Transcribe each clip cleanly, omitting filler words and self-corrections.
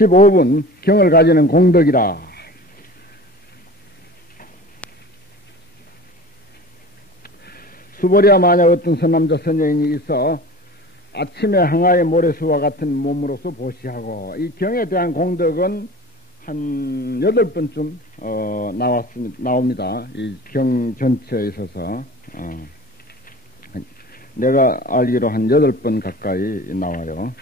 15분 경을 가지는 공덕이라. 수보리야 만약 어떤 선남자 선여인이 있어 아침에 항아의 모래수와 같은 몸으로서 보시하고, 이 경에 대한 공덕은 한 8번쯤 나옵니다. 이 경 전체에 있어서 내가 알기로 한 8번 가까이 나와요.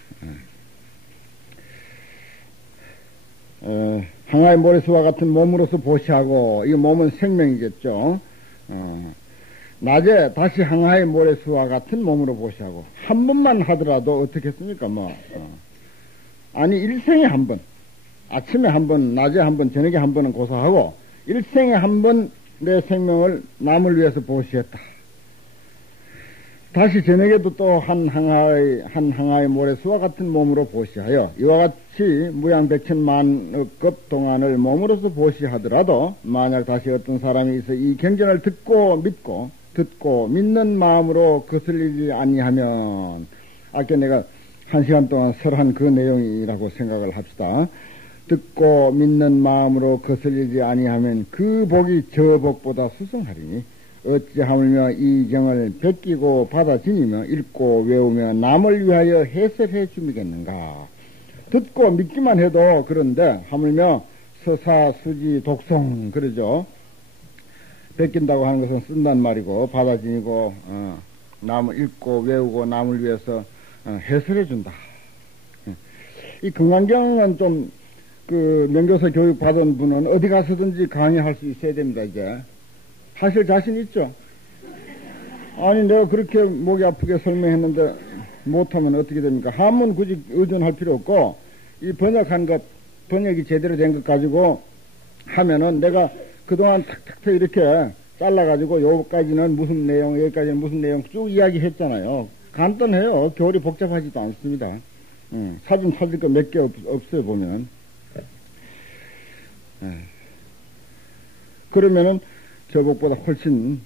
항아의 모래수와 같은 몸으로서 보시하고, 이 몸은 생명이겠죠. 낮에 다시 항아의 모래수와 같은 몸으로 보시하고, 한 번만 하더라도 어떻겠습니까? 아니, 일생에 한 번, 아침에 한 번, 낮에 한 번, 저녁에 한 번은 고사하고, 일생에 한 번 내 생명을 남을 위해서 보시했다. 다시 저녁에도 또 한 항아의 모래수와 같은 몸으로 보시하여, 이와 같이 무양백천만급 동안을 몸으로서 보시하더라도, 만약 다시 어떤 사람이 있어 이 경전을 듣고 믿는 마음으로 거슬리지 아니하면, 아까 내가 1시간 동안 설한 그 내용이라고 생각을 합시다. 듣고 믿는 마음으로 거슬리지 아니하면 그 복이 저 복보다 수승하리니, 어찌하물며 이 경을 베끼고 받아 지니며 읽고 외우며 남을 위하여 해설해 주미겠는가. 듣고 믿기만 해도 그런데 하물며 서사, 수지, 독송 그러죠. 베낀다고 하는 것은 쓴단 말이고, 받아 지니고 남을 읽고 외우고 남을 위해서 해설해 준다. 이 금강경은 좀 그 명교사 교육 받은 분은 어디 가서든지 강의할 수 있어야 됩니다. 이제 하실 자신 있죠? 아니, 내가 그렇게 목이 아프게 설명했는데 못하면 어떻게 됩니까? 한문 굳이 의존할 필요 없고, 이 번역한 것, 번역이 제대로 된 것 가지고 하면은 내가 그동안 탁탁탁 이렇게 잘라가지고 여기까지는 무슨 내용, 여기까지는 무슨 내용 쭉 이야기했잖아요. 간단해요. 교리 복잡하지도 않습니다. 사진 찾을 거 몇 개 없어요, 보면. 그러면은 저복보다 훨씬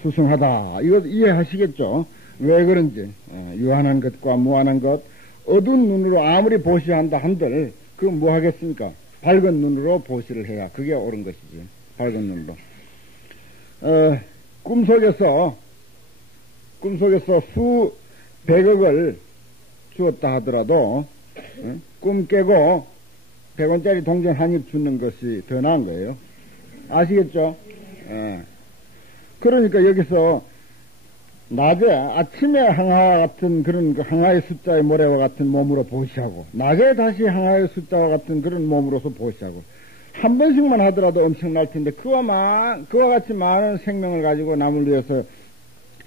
수승하다. 이거 이해하시겠죠? 왜 그런지. 유한한 것과 무한한 것, 어두운 눈으로 아무리 보시한다 한들 그 뭐 하겠습니까? 밝은 눈으로 보시를 해야 그게 옳은 것이지. 밝은 눈으로. 꿈속에서 수백억을 주었다 하더라도 꿈 깨고 100원짜리 동전 한 입 주는 것이 더 나은 거예요. 아시겠죠? 그러니까 여기서 낮에 아침에 항아 같은 그런 항아의 숫자의 모래와 같은 몸으로 보시하고, 낮에 다시 항아의 숫자와 같은 그런 몸으로서 보시하고, 한 번씩만 하더라도 엄청날 텐데 그와 같이 많은 생명을 가지고 남을 위해서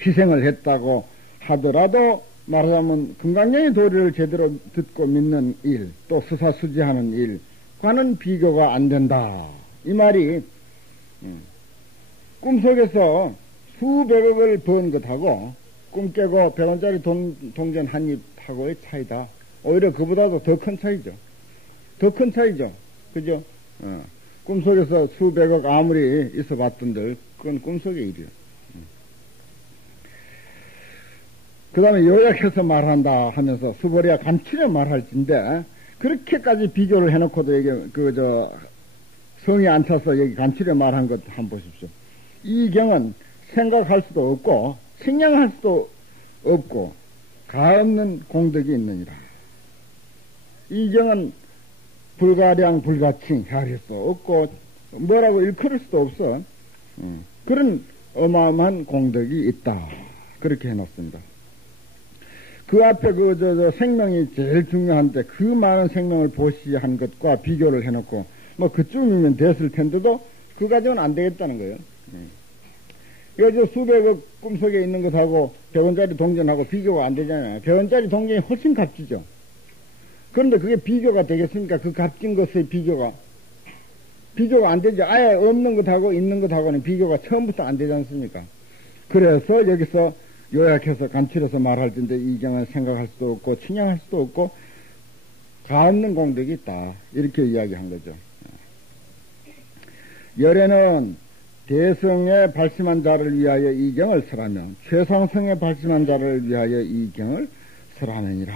희생을 했다고 하더라도, 말하자면 금강경의 도리를 제대로 듣고 믿는 일, 또 수사수지하는 일과는 비교가 안 된다. 이 말이 꿈속에서 수백억을 번 것하고 꿈 깨고 100원짜리 동전 한 입하고의 차이다. 오히려 그보다도 더 큰 차이죠. 더 큰 차이죠. 그죠? 꿈속에서 수백억 아무리 있어 봤던들 그건 꿈속의 일이요. 그 다음에 요약해서 말한다 하면서 수보리야 감추려 말할진데, 그렇게까지 비교를 해놓고도 이게 성이 안 차서 여기 감추려 말한 것 한번 보십시오. 이 경은 생각할 수도 없고 식량할 수도 없고 가없는 공덕이 있느니라. 이 경은 불가량 불가칭 헤아릴 수 없고 뭐라고 일컬을 수도 없어. 그런 어마어마한 공덕이 있다. 그렇게 해놓습니다. 그 앞에 생명이 제일 중요한데 그 많은 생명을 보시한 것과 비교를 해놓고 그쯤이면 됐을 텐데도 그 가정은 안 되겠다는 거예요. 그래서 수백억 꿈속에 있는 것하고 100원짜리 동전하고 비교가 안 되잖아요. 100원짜리 동전이 훨씬 값지죠. 그런데 그게 비교가 되겠습니까? 그 값진 것의 비교가 안 되죠. 아예 없는 것하고 있는 것하고는 비교가 처음부터 안 되지 않습니까? 그래서 여기서 요약해서 간추려서 말할 텐데, 이 경은 생각할 수도 없고 측량할 수도 없고 가없는 공덕이 있다. 이렇게 이야기한 거죠. 열애는 대성에 발심한 자를 위하여 이 경을 설하며 최상성에 발심한 자를 위하여 이 경을 설하느니라.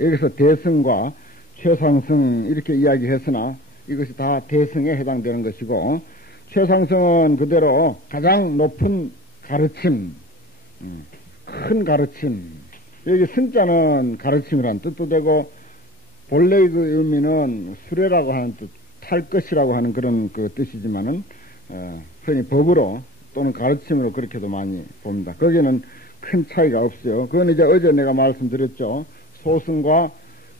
여기서 대성과 최상승 이렇게 이야기했으나 이것이 다 대승에 해당되는 것이고, 최상승은 그대로 가장 높은 가르침, 큰 가르침. 여기 승자는 가르침이란 뜻도 되고, 본래의 그 의미는 수레라고 하는 뜻, 탈 것이라고 하는 그런 그 뜻이지만은, 흔히 법으로 또는 가르침으로 그렇게도 많이 봅니다. 거기는 큰 차이가 없어요. 그건 이제 어제 내가 말씀드렸죠. 소승과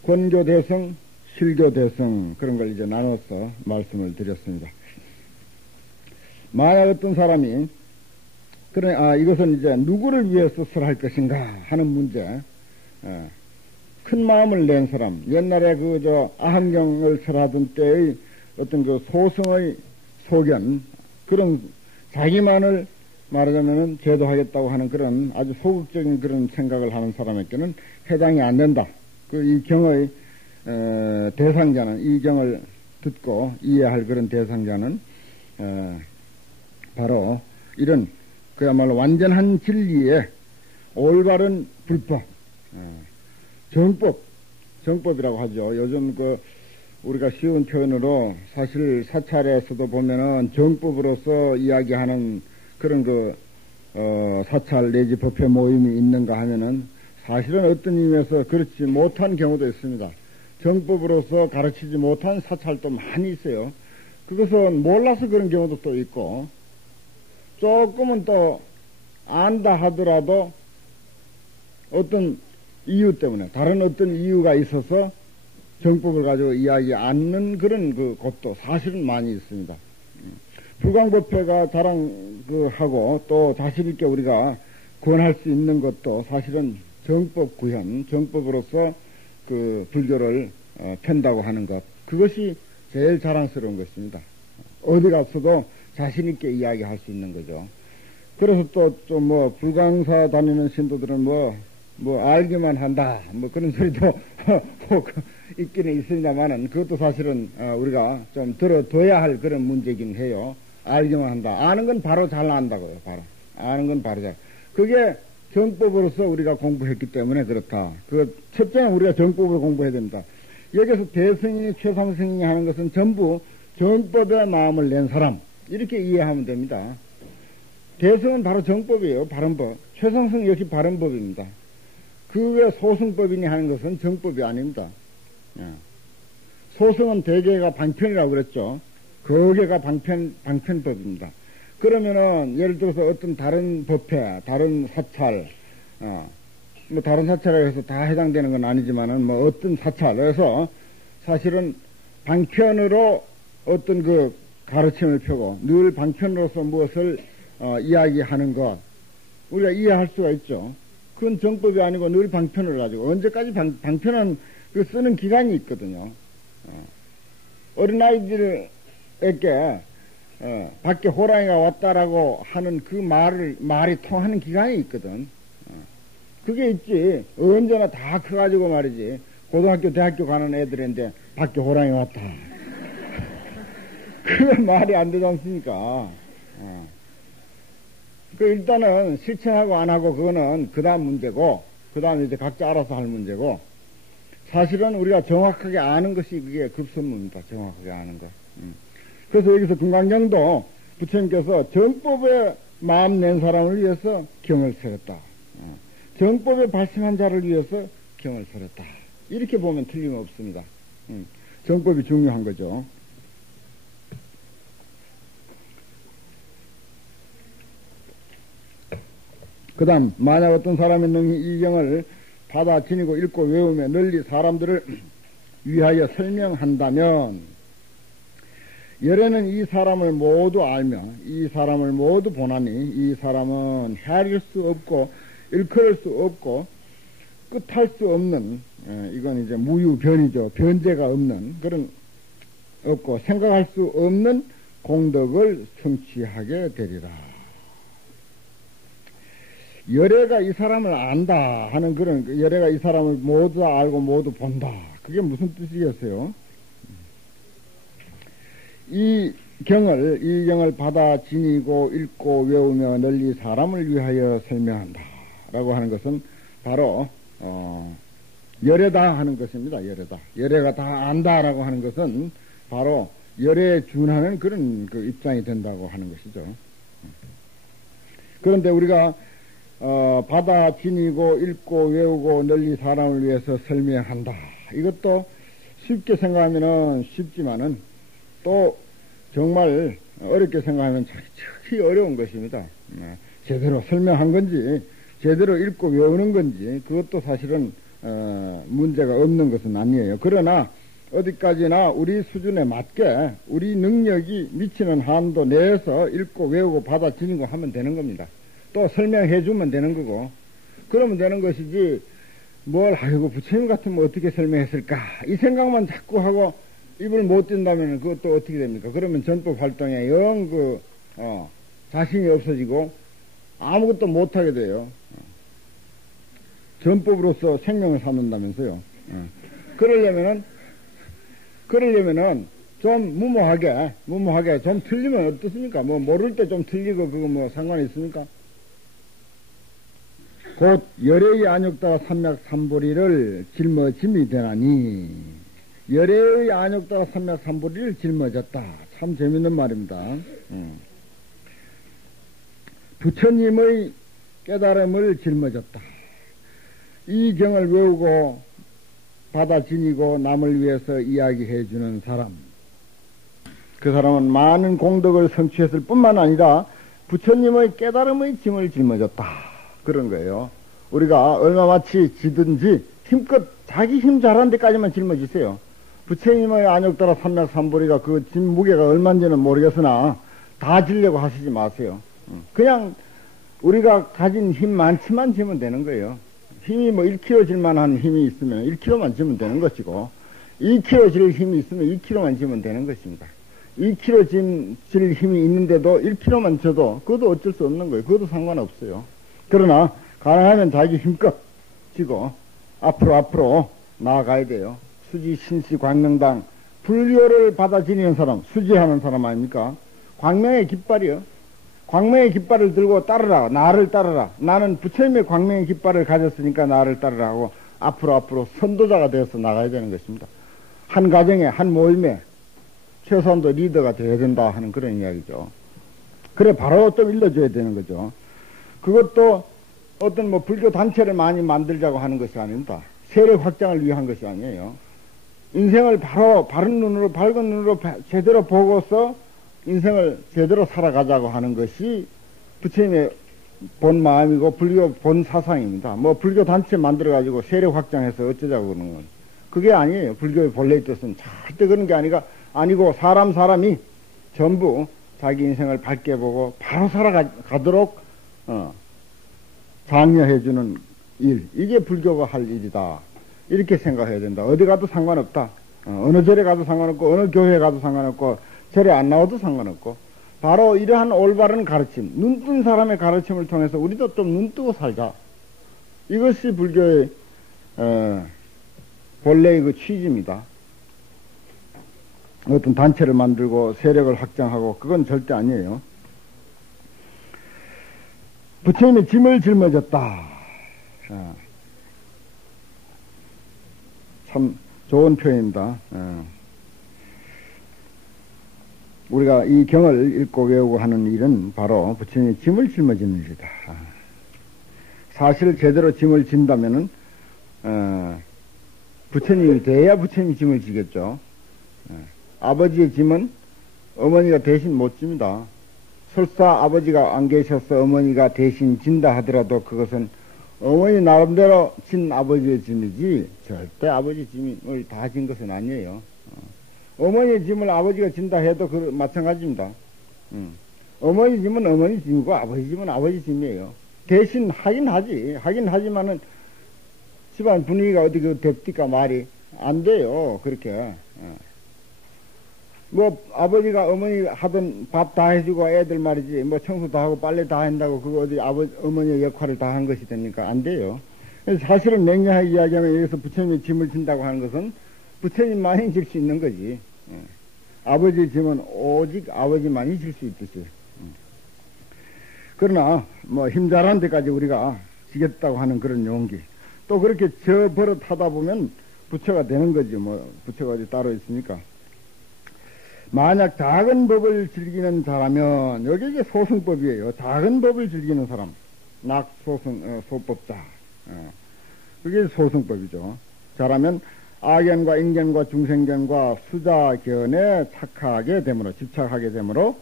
권교대승, 실교대승, 그런 걸 이제 나눠서 말씀을 드렸습니다. 만약 어떤 사람이, 이것은 이제 누구를 위해서 설할 것인가 하는 문제, 큰 마음을 낸 사람, 옛날에 아함경을 설하던 때의 어떤 그 소승의 소견, 그런 자기만을 말하자면은 제도하겠다고 하는 그런 아주 소극적인 그런 생각을 하는 사람에게는 해당이 안 된다. 이 경의, 대상자는, 이 경을 듣고 이해할 그런 대상자는, 바로 이런 그야말로 완전한 진리에 올바른 불법, 정법이라고 하죠. 요즘 우리가 쉬운 표현으로 사실 사찰에서도 보면은 정법으로서 이야기하는 그런 사찰 내지 법회 모임이 있는가 하면은 사실은 어떤 의미에서 그렇지 못한 경우도 있습니다. 정법으로서 가르치지 못한 사찰도 많이 있어요. 그것은 몰라서 그런 경우도 또 있고, 조금은 또 안다 하더라도 어떤 이유 때문에, 다른 어떤 이유가 있어서 정법을 가지고 이야기 않는 그런 곳도 사실은 많이 있습니다. 불광법회가 하고 또 자신있게 우리가 구원할 수 있는 것도 사실은 정법 구현, 정법으로서 불교를 편다고 하는 것, 그것이 제일 자랑스러운 것입니다. 어디 가서도 자신있게 이야기할 수 있는 거죠. 그래서 또 좀 불광사 다니는 신도들은 알기만 한다, 그런 소리도 있기는 있습니다만은, 그것도 사실은, 우리가 좀 들어둬야 할 그런 문제긴 해요. 알기만 한다. 아는 건 바로 잘 안다고요, 바로. 아는 건 바로 잘. 그게 정법으로서 우리가 공부했기 때문에 그렇다. 첫째는 우리가 정법으로 공부해야 된다. 여기서 대승이, 최상승이 하는 것은 전부 정법에 마음을 낸 사람, 이렇게 이해하면 됩니다. 대승은 바로 정법이에요, 바른법. 최상승 역시 바른법입니다. 그게 소승법이니 하는 것은 정법이 아닙니다. 소승은 대개가 방편이라고 그랬죠. 거개가 방편법입니다. 그러면은, 예를 들어서 어떤 다른 법회, 다른 사찰, 다른 사찰에 해서 다 해당되는 건 아니지만은, 어떤 사찰에서 사실은 방편으로 어떤 가르침을 펴고, 늘 방편으로서 무엇을, 이야기하는 것, 우리가 이해할 수가 있죠. 그건 정법이 아니고 늘 방편을 가지고, 언제까지 방편은 쓰는 기간이 있거든요. 어린아이들에게, 밖에 호랑이가 왔다라고 하는 말이 통하는 기간이 있거든. 그게 있지. 언제나 다 커가지고 말이지. 고등학교, 대학교 가는 애들인데, 밖에 호랑이 왔다. 그건 말이 안 되지 않습니까? 일단은 실천하고 안 하고 그거는 그 다음 문제고, 그 다음에 이제 각자 알아서 할 문제고, 사실은 우리가 정확하게 아는 것이 그게 급선무입니다. 정확하게 아는 것. 그래서 여기서 금강경도 부처님께서 정법에 마음 낸 사람을 위해서 경을 설했다. 정법에 발심한 자를 위해서 경을 설했다. 이렇게 보면 틀림없습니다. 정법이 중요한 거죠. 그 다음, 만약 어떤 사람이 능히 이 경을 받아 지니고 읽고 외우며 널리 사람들을 위하여 설명한다면, 열에는 이 사람을 모두 알며 이 사람을 모두 보나니 이 사람은 헤아릴 수 없고 일컬을 수 없고 끝할 수 없는, 이건 이제 무유변이죠. 변제가 없는 그런, 없고 생각할 수 없는 공덕을 성취하게 되리라. 열애가 이 사람을 안다 하는 그런, 열애가 이 사람을 모두 알고 모두 본다. 그게 무슨 뜻이겠어요? 이 경을 받아 지니고 읽고 외우며 널리 사람을 위하여 설명한다 라고 하는 것은 바로 열애다 하는 것입니다. 열애다. 열애가 다 안다라고 하는 것은 바로 열애에 준하는 그런 그 입장이 된다고 하는 것이죠. 그런데 우리가 받아 지니고 읽고 외우고 널리 사람을 위해서 설명한다. 이것도 쉽게 생각하면은 쉽지만은 또 정말 어렵게 생각하면 척이 어려운 것입니다. 제대로 설명한 건지 제대로 읽고 외우는 건지 그것도 사실은 문제가 없는 것은 아니에요. 그러나 어디까지나 우리 수준에 맞게 우리 능력이 미치는 한도 내에서 읽고 외우고 받아지는 거 하면 되는 겁니다. 또 설명해 주면 되는 거고 그러면 되는 것이지 아이고 부처님 같으면 어떻게 설명했을까 이 생각만 자꾸 하고 입을 못 뜬다면 그것도 어떻게 됩니까? 그러면 전법 활동에 영 자신이 없어지고 아무것도 못하게 돼요. 전법으로서 생명을 삼는다면서요. 그러려면은 좀 무모하게 좀 틀리면 어떻습니까? 모를 때 좀 틀리고 그거 상관이 있습니까? 곧 열애의 안욕따라 삼맥삼보리를 짊어짐이 되나니 열애의 안욕따라 삼맥삼보리를 짊어졌다. 참 재밌는 말입니다. 부처님의 깨달음을 짊어졌다. 이 경을 외우고 받아 지니고 남을 위해서 이야기해 주는 사람. 그 사람은 많은 공덕을 성취했을 뿐만 아니라 부처님의 깨달음의 짐을 짊어졌다. 그런 거예요. 우리가 얼마마치 지든지 힘껏 자기 힘 잘하는 데까지만 짊어지세요. 부처님의 안욕따라 삼맥삼보리가 그 짐 무게가 얼마인지는 모르겠으나 다 지려고 하시지 마세요. 그냥 우리가 가진 힘 많지만 지면 되는 거예요. 힘이 1kg 질 만한 힘이 있으면 1kg만 지면 되는 것이고 2kg 질 힘이 있으면 2kg만 지면 되는 것입니다. 2kg 질 힘이 있는데도 1kg만 져도 그것도 어쩔 수 없는 거예요. 그것도 상관없어요. 그러나 가능하면 자기 힘껏 지고 앞으로 나아가야 돼요. 수지 신시 광명당 불교를 받아 지니는 사람, 수지하는 사람 아닙니까? 광명의 깃발이요. 광명의 깃발을 들고 따르라. 나를 따르라. 나는 부처님의 광명의 깃발을 가졌으니까 나를 따르라 하고 앞으로 선도자가 되어서 나가야 되는 것입니다. 한 가정에 한 모임에 최소한도 리더가 되어야 된다 하는 그런 이야기죠. 그래 바로 또 일러줘야 되는 거죠. 그것도 어떤 불교 단체를 많이 만들자고 하는 것이 아닙니다. 세력 확장을 위한 것이 아니에요. 인생을 바로 밝은 눈으로 제대로 보고서 인생을 제대로 살아가자고 하는 것이 부처님의 본 마음이고 불교 본 사상입니다. 불교 단체 만들어가지고 세력 확장해서 어쩌자고 그러는 건 그게 아니에요. 불교의 본래의 뜻은 절대 그런 게 아니고 사람이 전부 자기 인생을 밝게 보고 바로 살아가도록 장려해주는 일, 이게 불교가 할 일이다. 이렇게 생각해야 된다. 어디 가도 상관없다. 어느 절에 가도 상관없고 어느 교회에 가도 상관없고 절에 안 나와도 상관없고 바로 이러한 올바른 가르침, 눈뜬 사람의 가르침을 통해서 우리도 좀 눈뜨고 살자. 이것이 불교의 본래의 그 취지입니다. 어떤 단체를 만들고 세력을 확장하고 그건 절대 아니에요. 부처님의 짐을 짊어졌다. 참 좋은 표현입니다. 우리가 이 경을 읽고 외우고 하는 일은 바로 부처님의 짐을 짊어지는 일이다. 사실 제대로 짐을 진다면은 부처님이 돼야 부처님이 짐을 지겠죠. 아버지의 짐은 어머니가 대신 못 집니다. 설사 아버지가 안 계셔서 어머니가 대신 진다 하더라도 그것은 어머니 나름대로 진 아버지의 짐이지 절대 아버지 짐을 다 진 것은 아니에요. 어머니의 짐을 아버지가 진다 해도 마찬가지입니다. 어머니 짐은 어머니 짐이고 아버지 짐은 아버지 짐이에요. 대신 하긴 하지만은 집안 분위기가 어디 됩니까 말이 안 돼요. 그렇게. 아버지가 어머니 하던 밥 다 해주고 애들 말이지, 청소 다 하고 빨래 다 한다고 그거 어디 어머니의 역할을 다 한 것이 됩니까? 안 돼요. 사실은 맹렬하게 이야기하면 여기서 부처님이 짐을 진다고 하는 것은 부처님만이 질 수 있는 거지. 아버지의 짐은 오직 아버지만이 질 수 있듯이. 그러나, 힘 잘하는 데까지 우리가 지겠다고 하는 그런 용기. 또 그렇게 저 버릇 하다 보면 부처가 되는 거지. 뭐, 부처가 어디 따로 있습니까? 만약 작은 법을 즐기는 사람은, 여기 이게 소승법이에요. 작은 법을 즐기는 사람. 낙소승, 소법자. 그게 소승법이죠. 잘하면 악연과 인견과 중생견과 수자견에 착하게 되므로, 집착하게 되므로,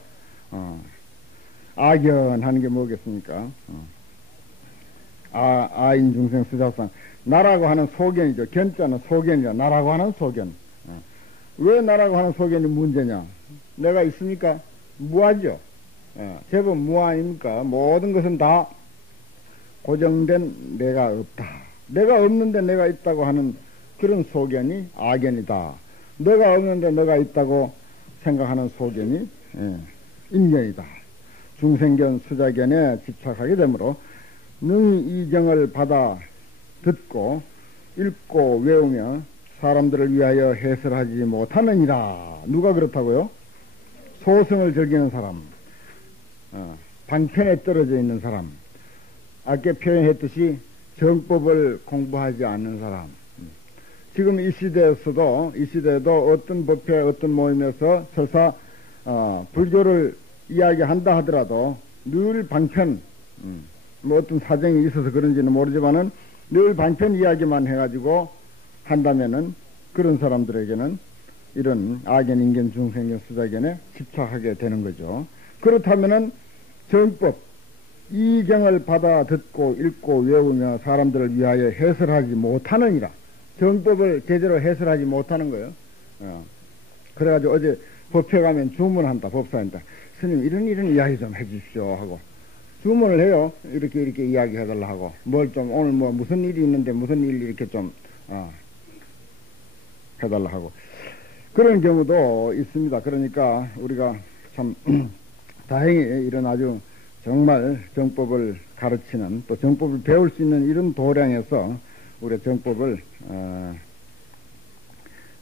악연하는 게 뭐겠습니까? 아인 중생 수자상. 나라고 하는 소견이죠. 견자는 소견이라, 나라고 하는 소견. 왜 나라고 하는 소견이 문제냐? 내가 있으니까 무하죠. 제법 무 아닙니까? 모든 것은 다 고정된 내가 없다. 내가 없는데 내가 있다고 하는 그런 소견이 악견이다. 내가 없는데 내가 있다고 생각하는 소견이 인견이다. 중생견, 수자견에 집착하게 되므로 능히 이정을 받아 듣고 읽고 외우며 사람들을 위하여 해설하지 못하느니라. 누가 그렇다고요? 소승을 즐기는 사람, 방편에 떨어져 있는 사람, 아까 표현했듯이 정법을 공부하지 않는 사람. 지금 이 시대에도 어떤 법회, 어떤 모임에서 설사 불교를 이야기한다 하더라도 늘 방편, 뭐 어떤 사정이 있어서 그런지는 모르지만은 늘 방편 이야기만 해가지고 한다면은 그런 사람들에게는 이런 악견, 인견, 중생견, 수자견에 집착하게 되는 거죠. 그렇다면은 정법, 이경을 받아 듣고 읽고 외우며 사람들을 위하여 해설하지 못하느니라. 정법을 제대로 해설하지 못하는 거예요. 그래가지고 어제 법회 가면 주문한다, 법사한테. 스님, 이런 이야기 좀 해주십시오 하고. 주문을 해요. 이렇게 이야기 해달라 하고. 오늘 무슨 일이 있는데 무슨 일 이렇게 좀, 해달라 하고. 그런 경우도 있습니다. 그러니까 우리가 참, 다행히 이런 아주 정말 정법을 가르치는 또 정법을 배울 수 있는 이런 도량에서 우리 정법을,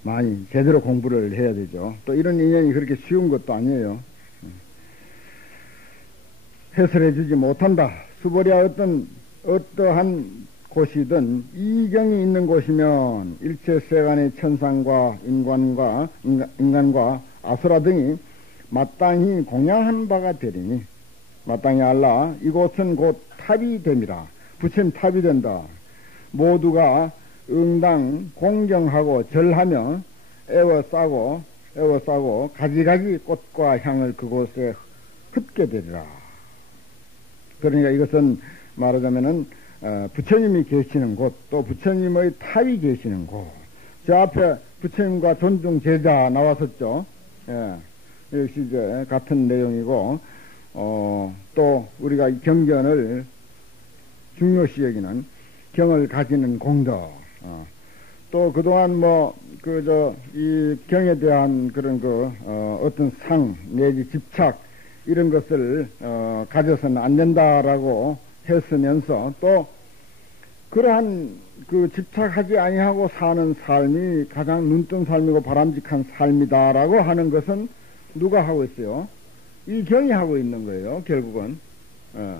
많이 제대로 공부를 해야 되죠. 또 이런 인연이 그렇게 쉬운 것도 아니에요. 해설해주지 못한다. 수보리야 어떠한 곳이든 이경이 있는 곳이면 일체 세간의 천상과 인간과 아수라 등이 마땅히 공양한 바가 되리니 마땅히 알라. 이곳은 곧 탑이 됨이라. 부처님 탑이 된다. 모두가 응당 공경하고 절하며 애워싸고 가지가지 꽃과 향을 그곳에 흩게 되리라. 그러니까 이것은 말하자면은 부처님이 계시는 곳, 또 부처님의 탑이 계시는 곳. 저 앞에 부처님과 존중 제자 나왔었죠. 역시 이제 같은 내용이고, 또 우리가 이 경전을 중요시 여기는 경을 가지는 공덕, 또 그동안 이 경에 대한 그런 어떤 상, 내지 집착, 이런 것을, 가져서는 안 된다라고 했으면서 또, 그러한 집착하지 아니하고 사는 삶이 가장 눈뜬 삶이고 바람직한 삶이다라고 하는 것은 누가 하고 있어요? 이 경이 하고 있는 거예요, 결국은.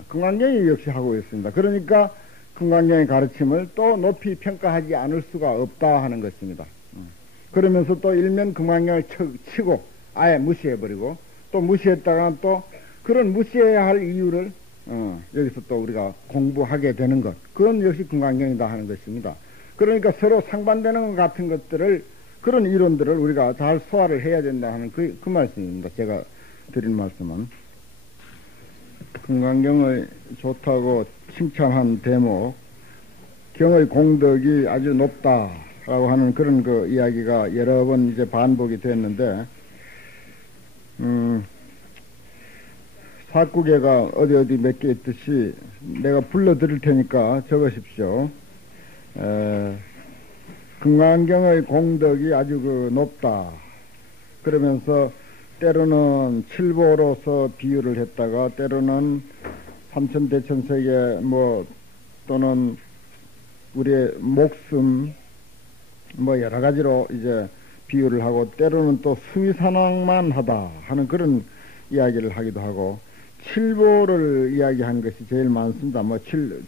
금강경이 역시 하고 있습니다. 그러니까 금강경의 가르침을 또 높이 평가하지 않을 수가 없다 하는 것입니다. 그러면서 또 일면 금강경을 치고 아예 무시해버리고 또 무시했다가 또 그런 무시해야 할 이유를 여기서 또 우리가 공부하게 되는 것. 그건 역시 금강경이다 하는 것입니다. 그러니까 서로 상반되는 것 같은 것들을, 그런 이론들을 우리가 잘 소화를 해야 된다 하는 그 말씀입니다. 제가 드린 말씀은. 금강경의 좋다고 칭찬한 대목, 경의 공덕이 아주 높다라고 하는 그런 이야기가 여러 번 이제 반복이 됐는데, 사구계가 어디 몇 개 있듯이 내가 불러드릴 테니까 적으십시오. 금강경의 공덕이 아주 높다. 그러면서 때로는 칠보로서 비유를 했다가 때로는 삼천대천세계 또는 우리의 목숨 여러 가지로 이제 비유를 하고 때로는 또 수위산왕만 하다 하는 그런 이야기를 하기도 하고 칠보를 이야기한 것이 제일 많습니다. 뭐,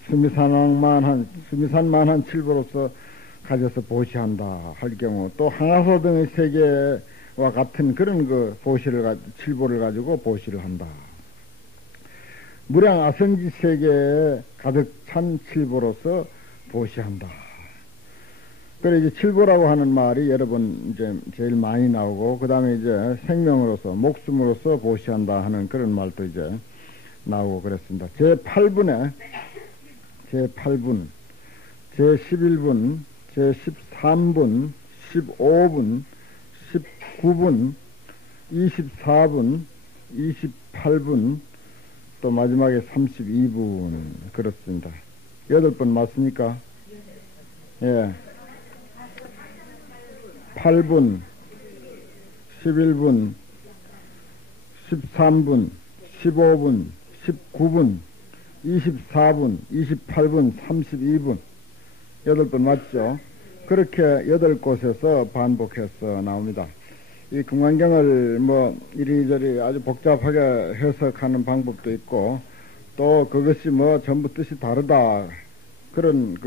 수미산만한 칠보로서 가져서 보시한다 할 경우, 또 항아소 등의 세계와 같은 그런 그 칠보를 가지고 보시를 한다. 무량 아성지 세계에 가득 찬 칠보로서 보시한다. 그래, 이제 칠보라고 하는 말이 여러 번 이제 제일 많이 나오고, 그 다음에 이제 생명으로서, 목숨으로서 보시한다 하는 그런 말도 이제 나오고 그랬습니다. 제8분, 제11분, 제13분, 15분, 19분, 24분, 28분, 또 마지막에 32분, 그렇습니다. 8번 맞습니까? 예. 8분, 11분, 13분, 15분, 19분, 24분, 28분, 32분. 8번 맞죠? 그렇게 8곳에서 반복해서 나옵니다. 이 금강경을 뭐 이리저리 아주 복잡하게 해석하는 방법도 있고, 또 그것이 뭐 전부 뜻이 다르다 그런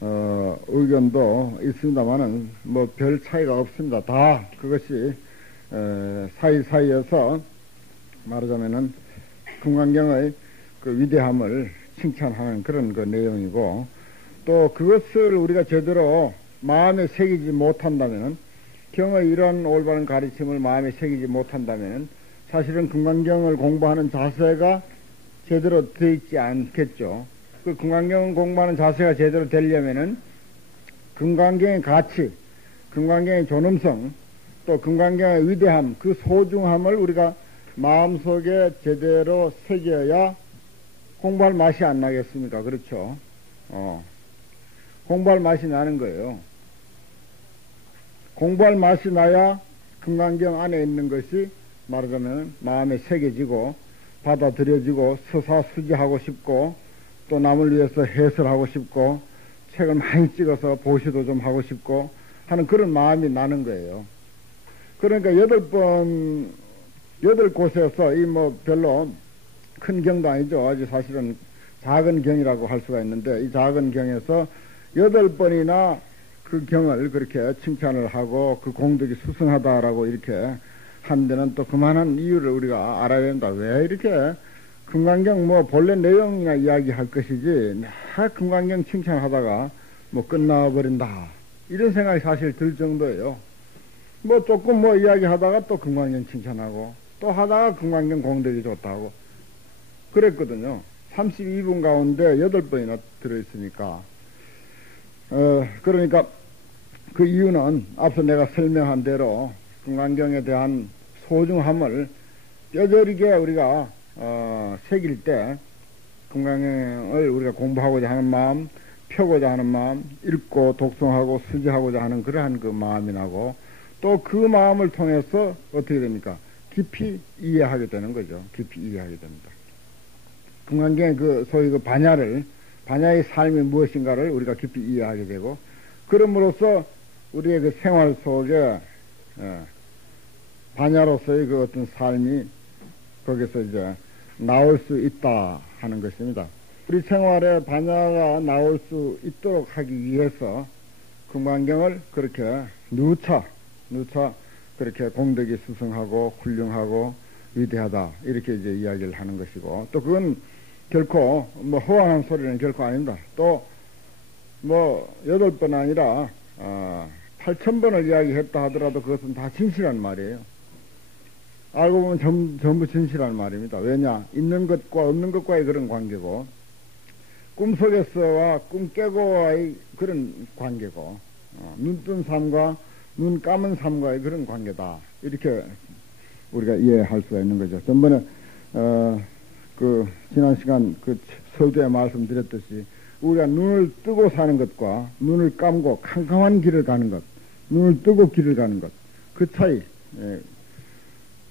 의견도 있습니다만은 뭐 별 차이가 없습니다. 다 그것이 사이사이에서 말하자면은 금강경의 그 위대함을 칭찬하는 그런 그 내용이고, 또 그것을 우리가 제대로 마음에 새기지 못한다면은, 경의 이런 올바른 가르침을 마음에 새기지 못한다면은 사실은 금강경을 공부하는 자세가 제대로 되어 있지 않겠죠. 그 금강경을 공부하는 자세가 제대로 되려면은 금강경의 가치, 금강경의 존엄성, 또 금강경의 위대함, 그 소중함을 우리가 마음속에 제대로 새겨야 공부할 맛이 안 나겠습니까? 그렇죠? 공부할 맛이 나는 거예요. 공부할 맛이 나야 금강경 안에 있는 것이 말하자면 마음에 새겨지고 받아들여지고 서사수지하고 싶고, 또 남을 위해서 해설하고 싶고, 책을 많이 찍어서 보시도 좀 하고 싶고 하는 그런 마음이 나는 거예요. 그러니까 8곳에서 이 뭐 별로 큰 경도 아니죠. 아주 사실은 작은 경이라고 할 수가 있는데, 이 작은 경에서 8번이나 그 경을 그렇게 칭찬을 하고 그 공덕이 수승하다라고 이렇게 한 데는 또 그만한 이유를 우리가 알아야 된다. 왜 이렇게 금강경 뭐 본래 내용이나 이야기할 것이지, 나 금강경 칭찬하다가 뭐 끝나버린다, 이런 생각이 사실 들 정도예요. 뭐 조금 뭐 이야기하다가 또 금강경 칭찬하고, 또 하다가 금강경 공덕이 좋다고 그랬거든요. 32분 가운데 8번이나 들어있으니까. 그러니까 그 이유는 앞서 내가 설명한 대로 금강경에 대한 소중함을 뼈저리게 우리가 새길 때, 금강경을 우리가 공부하고자 하는 마음, 펴고자 하는 마음, 읽고 독송하고 수지하고자 하는 그러한 그 마음이 나고, 또 그 마음을 통해서 어떻게 됩니까? 깊이 이해하게 되는 거죠. 깊이 이해하게 됩니다. 금강경의 소위 반야의 삶이 무엇인가를 우리가 깊이 이해하게 되고, 그럼으로써 우리의 그 생활 속에 반야로서의 그 어떤 삶이 거기서 이제 나올 수 있다 하는 것입니다. 우리 생활에 반야가 나올 수 있도록 하기 위해서 금강경을 그렇게 누차 그렇게 공덕이 수승하고 훌륭하고 위대하다, 이렇게 이제 이야기를 하는 것이고, 또 그건 결코 뭐 허황한 소리는 결코 아닙니다. 또 뭐 8번 아니라 8,000번을 이야기했다 하더라도 그것은 다 진실한 말이에요. 알고 보면 전부 진실한 말입니다. 왜냐? 있는 것과 없는 것과의 그런 관계고, 꿈속에서와 꿈 깨고와의 그런 관계고, 눈 뜬 삶과 눈 감은 삶과의 그런 관계다, 이렇게 우리가 이해할 수가 있는 거죠. 전번에 지난 시간 서두에 말씀드렸듯이, 우리가 눈을 뜨고 사는 것과 눈을 감고 캄캄한 길을 가는 것, 눈을 뜨고 길을 가는 것, 그 차이,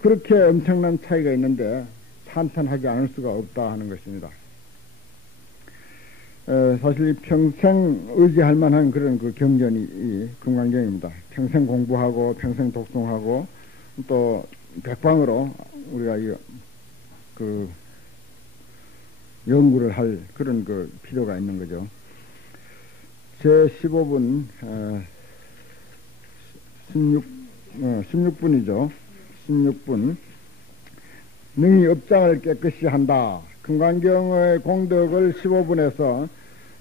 그렇게 엄청난 차이가 있는데 찬탄하지 않을 수가 없다 하는 것입니다. 사실 평생 의지할 만한 그런 그 경전이 이 금강경입니다. 평생 공부하고 평생 독송하고 또 백방으로 우리가 연구를 할 그런 필요가 있는 거죠. 제15분, 16분이죠. 16분. 능히 업장을 깨끗이 한다. 금강경의 공덕을 15분에서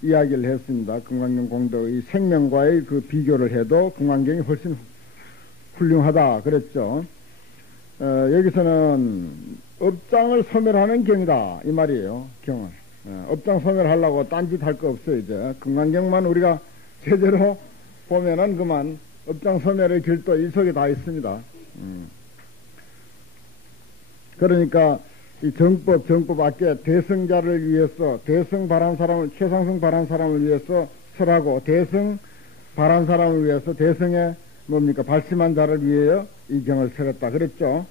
이야기를 했습니다. 금강경 공덕의 생명과의 비교를 해도 금강경이 훨씬 훌륭하다 그랬죠. 여기서는 업장을 소멸하는 경이다 이 말이에요. 경을 업장 소멸하려고 딴짓 할 거 없어요. 이제 금강경만 우리가 제대로 보면은 그만 업장 소멸의 길도 이 속에 다 있습니다. 그러니까 이 정법 앞에 대승자를 위해서 대승 바란 사람을 최상승 바란 사람을 위해서 설하고 대승 바란 사람을 위해서 대승의 뭡니까 발심한 자를 위하여 이 경을 설했다 그랬죠.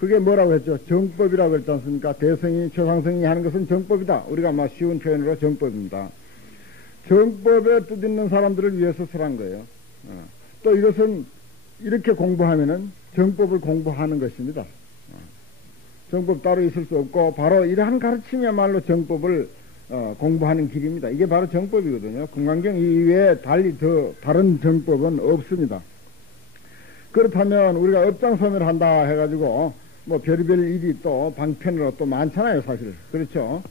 그게 뭐라고 했죠? 정법이라고 그랬지 않습니까? 대승이 최상승이 하는 것은 정법이다. 우리가 쉬운 표현으로 정법입니다. 정법에 뜻 있는 사람들을 위해서 설한 거예요. 또 이것은 이렇게 공부하면은 정법을 공부하는 것입니다. 정법 따로 있을 수 없고 바로 이러한 가르침이야말로 정법을 공부하는 길입니다. 이게 바로 정법이거든요. 금강경 이외에 달리 다른 정법은 없습니다. 그렇다면 우리가 업장소멸한다 해가지고 별의별 일이 또 방편으로 또 많잖아요. 사실 그렇죠.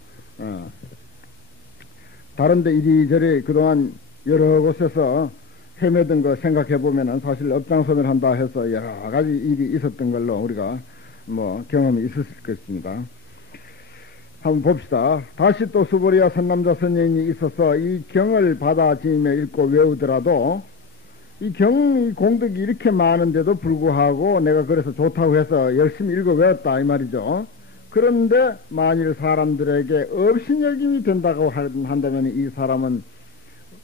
다른데 이리저리 그동안 여러 곳에서 헤매던 거 생각해보면은 사실 업장소멸한다 해서 여러 가지 일이 있었던 걸로 우리가 경험이 있었을 것입니다. 한번 봅시다. 다시 또 수보리아 선남자 선녀인이 있어서 이 경을 받아지며 읽고 외우더라도 이 공덕이 이렇게 많은데도 불구하고 내가 그래서 좋다고 해서 열심히 읽어 외웠다 이 말이죠. 그런데 만일 사람들에게 업신여김이 된다고 한다면 이 사람은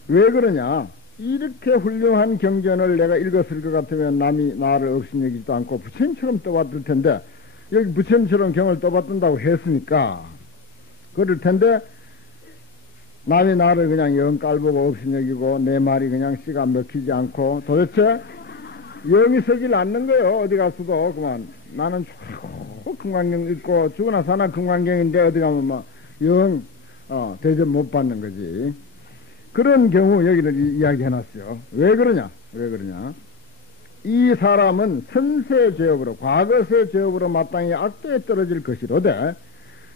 왜 그러냐? 이렇게 훌륭한 경전을 내가 읽었을 것 같으면 남이 나를 업신여기지도 않고 부처님처럼 떠받들 텐데 여기 부처님처럼 경을 떠받든다고 했으니까 그럴 텐데 남이 나를 그냥 영 깔보고 업신여기고 내 말이 그냥 씨가 먹히지 않고 도대체 영이 서질 않는 거예요. 어디 가서도 그만 나는 금강경 읽고 죽으나 사나 금강경인데 어디 가면 영 대접 못 받는 거지. 그런 경우 여기를 이야기해놨어요. 왜 그러냐? 이 사람은 선세 죄업으로 과거세 죄업으로 마땅히 악도에 떨어질 것이로되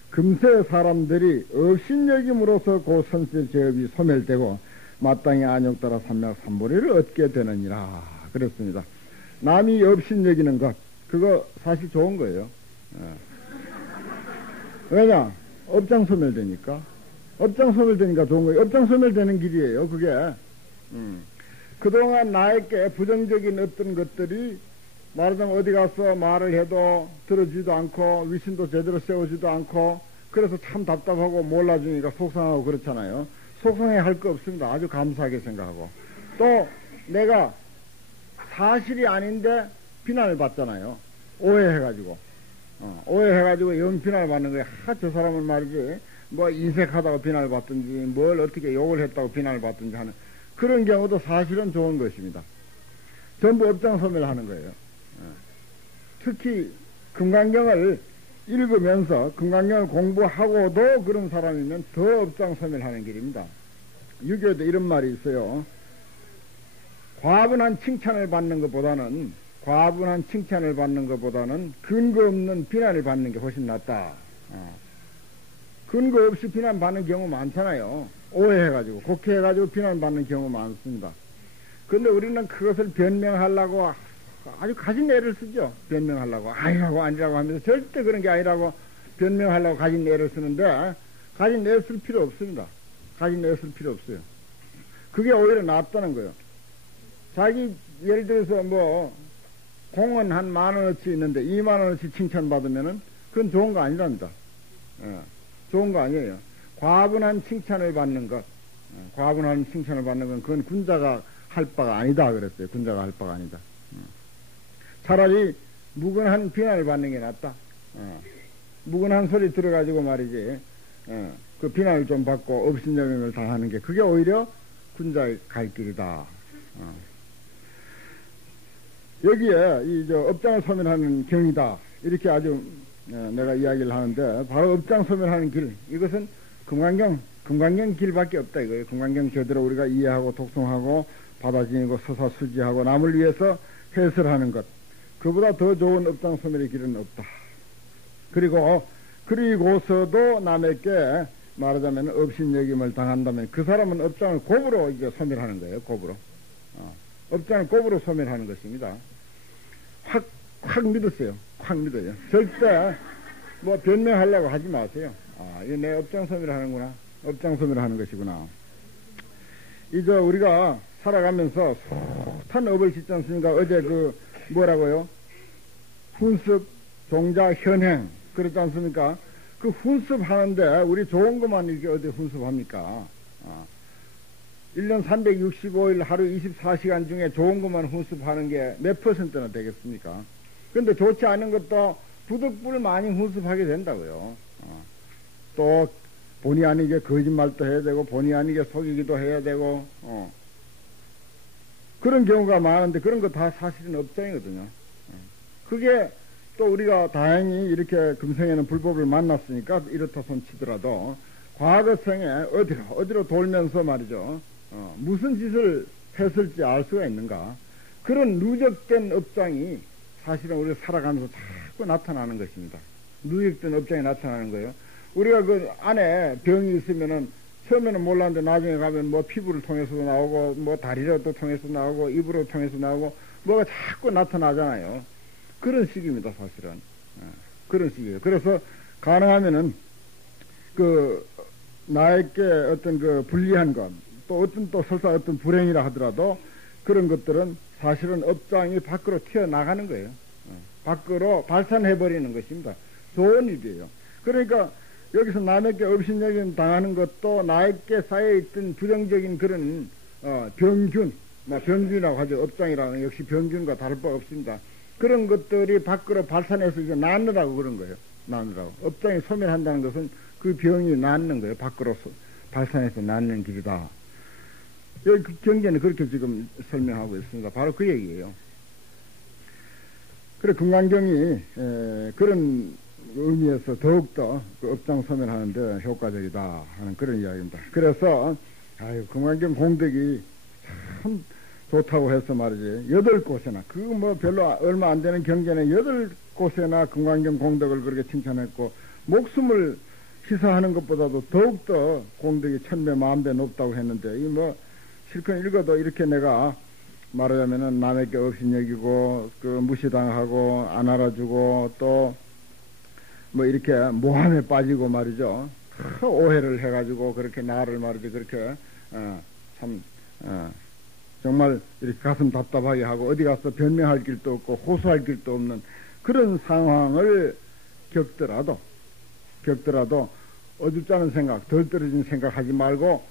금세 사람들이 업신여김으로서 그 선세 죄업이 소멸되고 마땅히 안욕따라 삼약 삼보리를 얻게 되느니라 그랬습니다. 남이 업신여기는 것 그거 사실 좋은 거예요. 왜냐? 업장 소멸되니까. 업장 소멸되니까 좋은 거예요. 업장 소멸되는 길이에요. 그게 그동안 나에게 부정적인 어떤 것들이 말하자면 어디 가서 말을 해도 들어주지도 않고 위신도 제대로 세우지도 않고 그래서 참 답답하고 몰라주니까 속상하고 그렇잖아요. 속상해 할 거 없습니다. 아주 감사하게 생각하고 또 내가 사실이 아닌데 비난을 받잖아요. 오해해가지고 영 비난을 받는 거예요. 저 사람은 말이지 인색하다고 비난을 받든지 뭘 어떻게 욕을 했다고 비난을 받든지 하는 그런 경우도 사실은 좋은 것입니다. 전부 업장소멸하는 거예요. 특히 금강경을 읽으면서 금강경을 공부하고도 그런 사람이면 더 업장소멸하는 길입니다. 유교에도 이런 말이 있어요. 과분한 칭찬을 받는 것보다는 근거 없는 비난을 받는 게 훨씬 낫다. 근거 없이 비난받는 경우 많잖아요. 오해해가지고 곡해해가지고 비난받는 경우 많습니다. 그런데 우리는 그것을 변명하려고 아주 가진 애를 쓰죠. 변명하려고 아니라고 하면서 절대 그런 게 아니라고 변명하려고 가진 애를 쓰는데 가진 애 쓸 필요 없습니다. 가진 애 쓸 필요 없어요. 그게 오히려 낫다는 거예요. 자기 예를 들어서 공은 한 10,000원어치 있는데 20,000원어치 칭찬받으면은 그건 좋은 거 아니랍니다. 좋은 거 아니에요. 과분한 칭찬을 받는 것, 그건 군자가 할 바가 아니다 그랬어요. 군자가 할 바가 아니다. 차라리 무근한 비난을 받는 게 낫다. 무근한 소리 들어가지고 말이지. 그 비난을 좀 받고 업신여명을 당하는 게 그게 오히려 군자의 갈 길이다. 여기에 업장을 소멸하는 경이다. 이렇게 아주 내가 이야기를 하는데, 바로 업장소멸하는 길, 이것은 금강경 길밖에 없다 이거예요. 금강경 제대로 우리가 이해하고 독송하고 받아지니고 서사수지하고 남을 위해서 해설하는 것, 그보다 더 좋은 업장소멸의 길은 없다. 그리고서도 남에게 말하자면 업신여김을 당한다면 그 사람은 업장을 곱으로 이제 소멸하는 거예요. 곱으로. 업장을 곱으로 소멸하는 것입니다. 확 믿었어요. 확 믿어요. 절대 뭐 변명하려고 하지 마세요. 이거 내 업장 소멸하는구나. 업장 소멸하는 것이구나. 이제 우리가 살아가면서 숱한 업을 짓지 않습니까? 어제 뭐라고요? 훈습, 종자, 현행. 그렇지 않습니까? 그 훈습하는데 우리 좋은 것만 이렇게 어디 훈습합니까? 1년 365일 하루 24시간 중에 좋은 것만 훈습하는 게 몇 %나 되겠습니까? 근데 좋지 않은 것도 부득불 많이 훈습하게 된다고요. 또 본의 아니게 거짓말도 해야 되고 본의 아니게 속이기도 해야 되고 그런 경우가 많은데 그런 거 다 사실은 업장이거든요. 그게 또 우리가 다행히 이렇게 금생에는 불법을 만났으니까 이렇다 손 치더라도 과거생에 어디로 돌면서 말이죠. 무슨 짓을 했을지 알 수가 있는가. 그런 누적된 업장이 사실은 우리가 살아가면서 자꾸 나타나는 것입니다. 누적된 업장이 나타나는 거예요. 우리가 그 안에 병이 있으면은 처음에는 몰랐는데 나중에 가면 뭐 피부를 통해서도 나오고 뭐 다리로도 통해서 나오고 입으로 통해서 나오고 뭐가 자꾸 나타나잖아요. 그런 식입니다, 사실은. 그런 식이에요. 그래서 가능하면은 나에게 어떤 불리한 것, 또 설사 어떤 불행이라 하더라도 그런 것들은 사실은 업장이 밖으로 튀어나가는 거예요. 밖으로 발산해버리는 것입니다. 좋은 일이에요. 그러니까 여기서 남에게 업신여김 당하는 것도 나에게 쌓여있던 부정적인 그런 병균이라고 하죠. 업장이라는 역시 병균과 다를 바 없습니다. 그런 것들이 밖으로 발산해서 이제 낫느라고 그런 거예요. 낫느라고. 업장이 소멸한다는 것은 그 병이 낫는 거예요. 밖으로 발산해서 낫는 길이다. 여기 경제는 그렇게 지금 설명하고 있습니다. 바로 그 얘기예요. 그래, 금강경이 그런 의미에서 더욱더 업장 소멸하는데 효과적이다 하는 그런 이야기입니다. 그래서 금강경 공덕이 참 좋다고 해서 말이지 8곳에나 그거 뭐 별로 얼마 안 되는 경전에 8곳에나 금강경 공덕을 그렇게 칭찬했고 목숨을 희사하는 것보다도 더욱더 공덕이 1000배 만배 높다고 했는데 이 뭐 실컷 읽어도 이렇게 내가 말하자면은 남에게 업신여기고 무시당하고 안 알아주고 또 뭐 이렇게 모함에 빠지고 말이죠. 오해를 해가지고 그렇게 나를 말이지 그렇게 정말 이렇게 가슴 답답하게 하고 어디 가서 변명할 길도 없고 호소할 길도 없는 그런 상황을 겪더라도 어줍잖은 생각, 덜 떨어진 생각하지 말고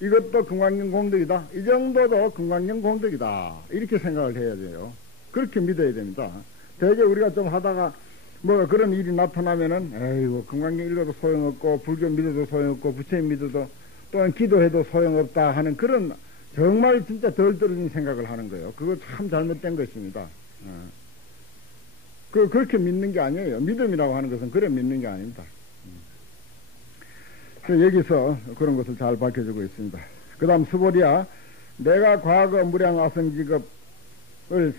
이것도 금강경 공덕이다. 이 정도도 금강경 공덕이다. 이렇게 생각을 해야 돼요. 그렇게 믿어야 됩니다. 대개 우리가 좀 하다가 뭐 그런 일이 나타나면은 에이고 금강경 읽어도 소용없고 불교 믿어도 소용없고 부처님 믿어도 또는 기도해도 소용없다 하는 그런 정말 진짜 덜 떨어진 생각을 하는 거예요. 그거 참 잘못된 것입니다. 그렇게 믿는 게 아니에요. 믿음이라고 하는 것은 그래 믿는 게 아닙니다. 여기서 그런 것을 잘 밝혀주고 있습니다. 그 다음 수보리야, 내가 과거 무량아성직업을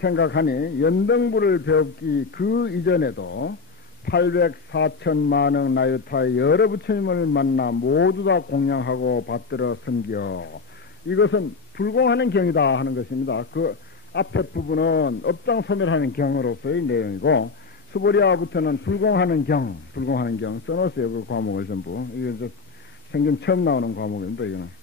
생각하니 연등부를 배웠기 그 이전에도 804천만억 나유타의 여러 부처님을 만나 모두 다 공양하고 받들어 섬겨. 이것은 불공하는 경이다 하는 것입니다. 그 앞에 부분은 업장 소멸하는 경으로서의 내용이고 수보리아부터는 불공하는 경 써놓으세요. 그 과목을 전부. 이게 생전 처음 나오는 과목입니다. 이거는.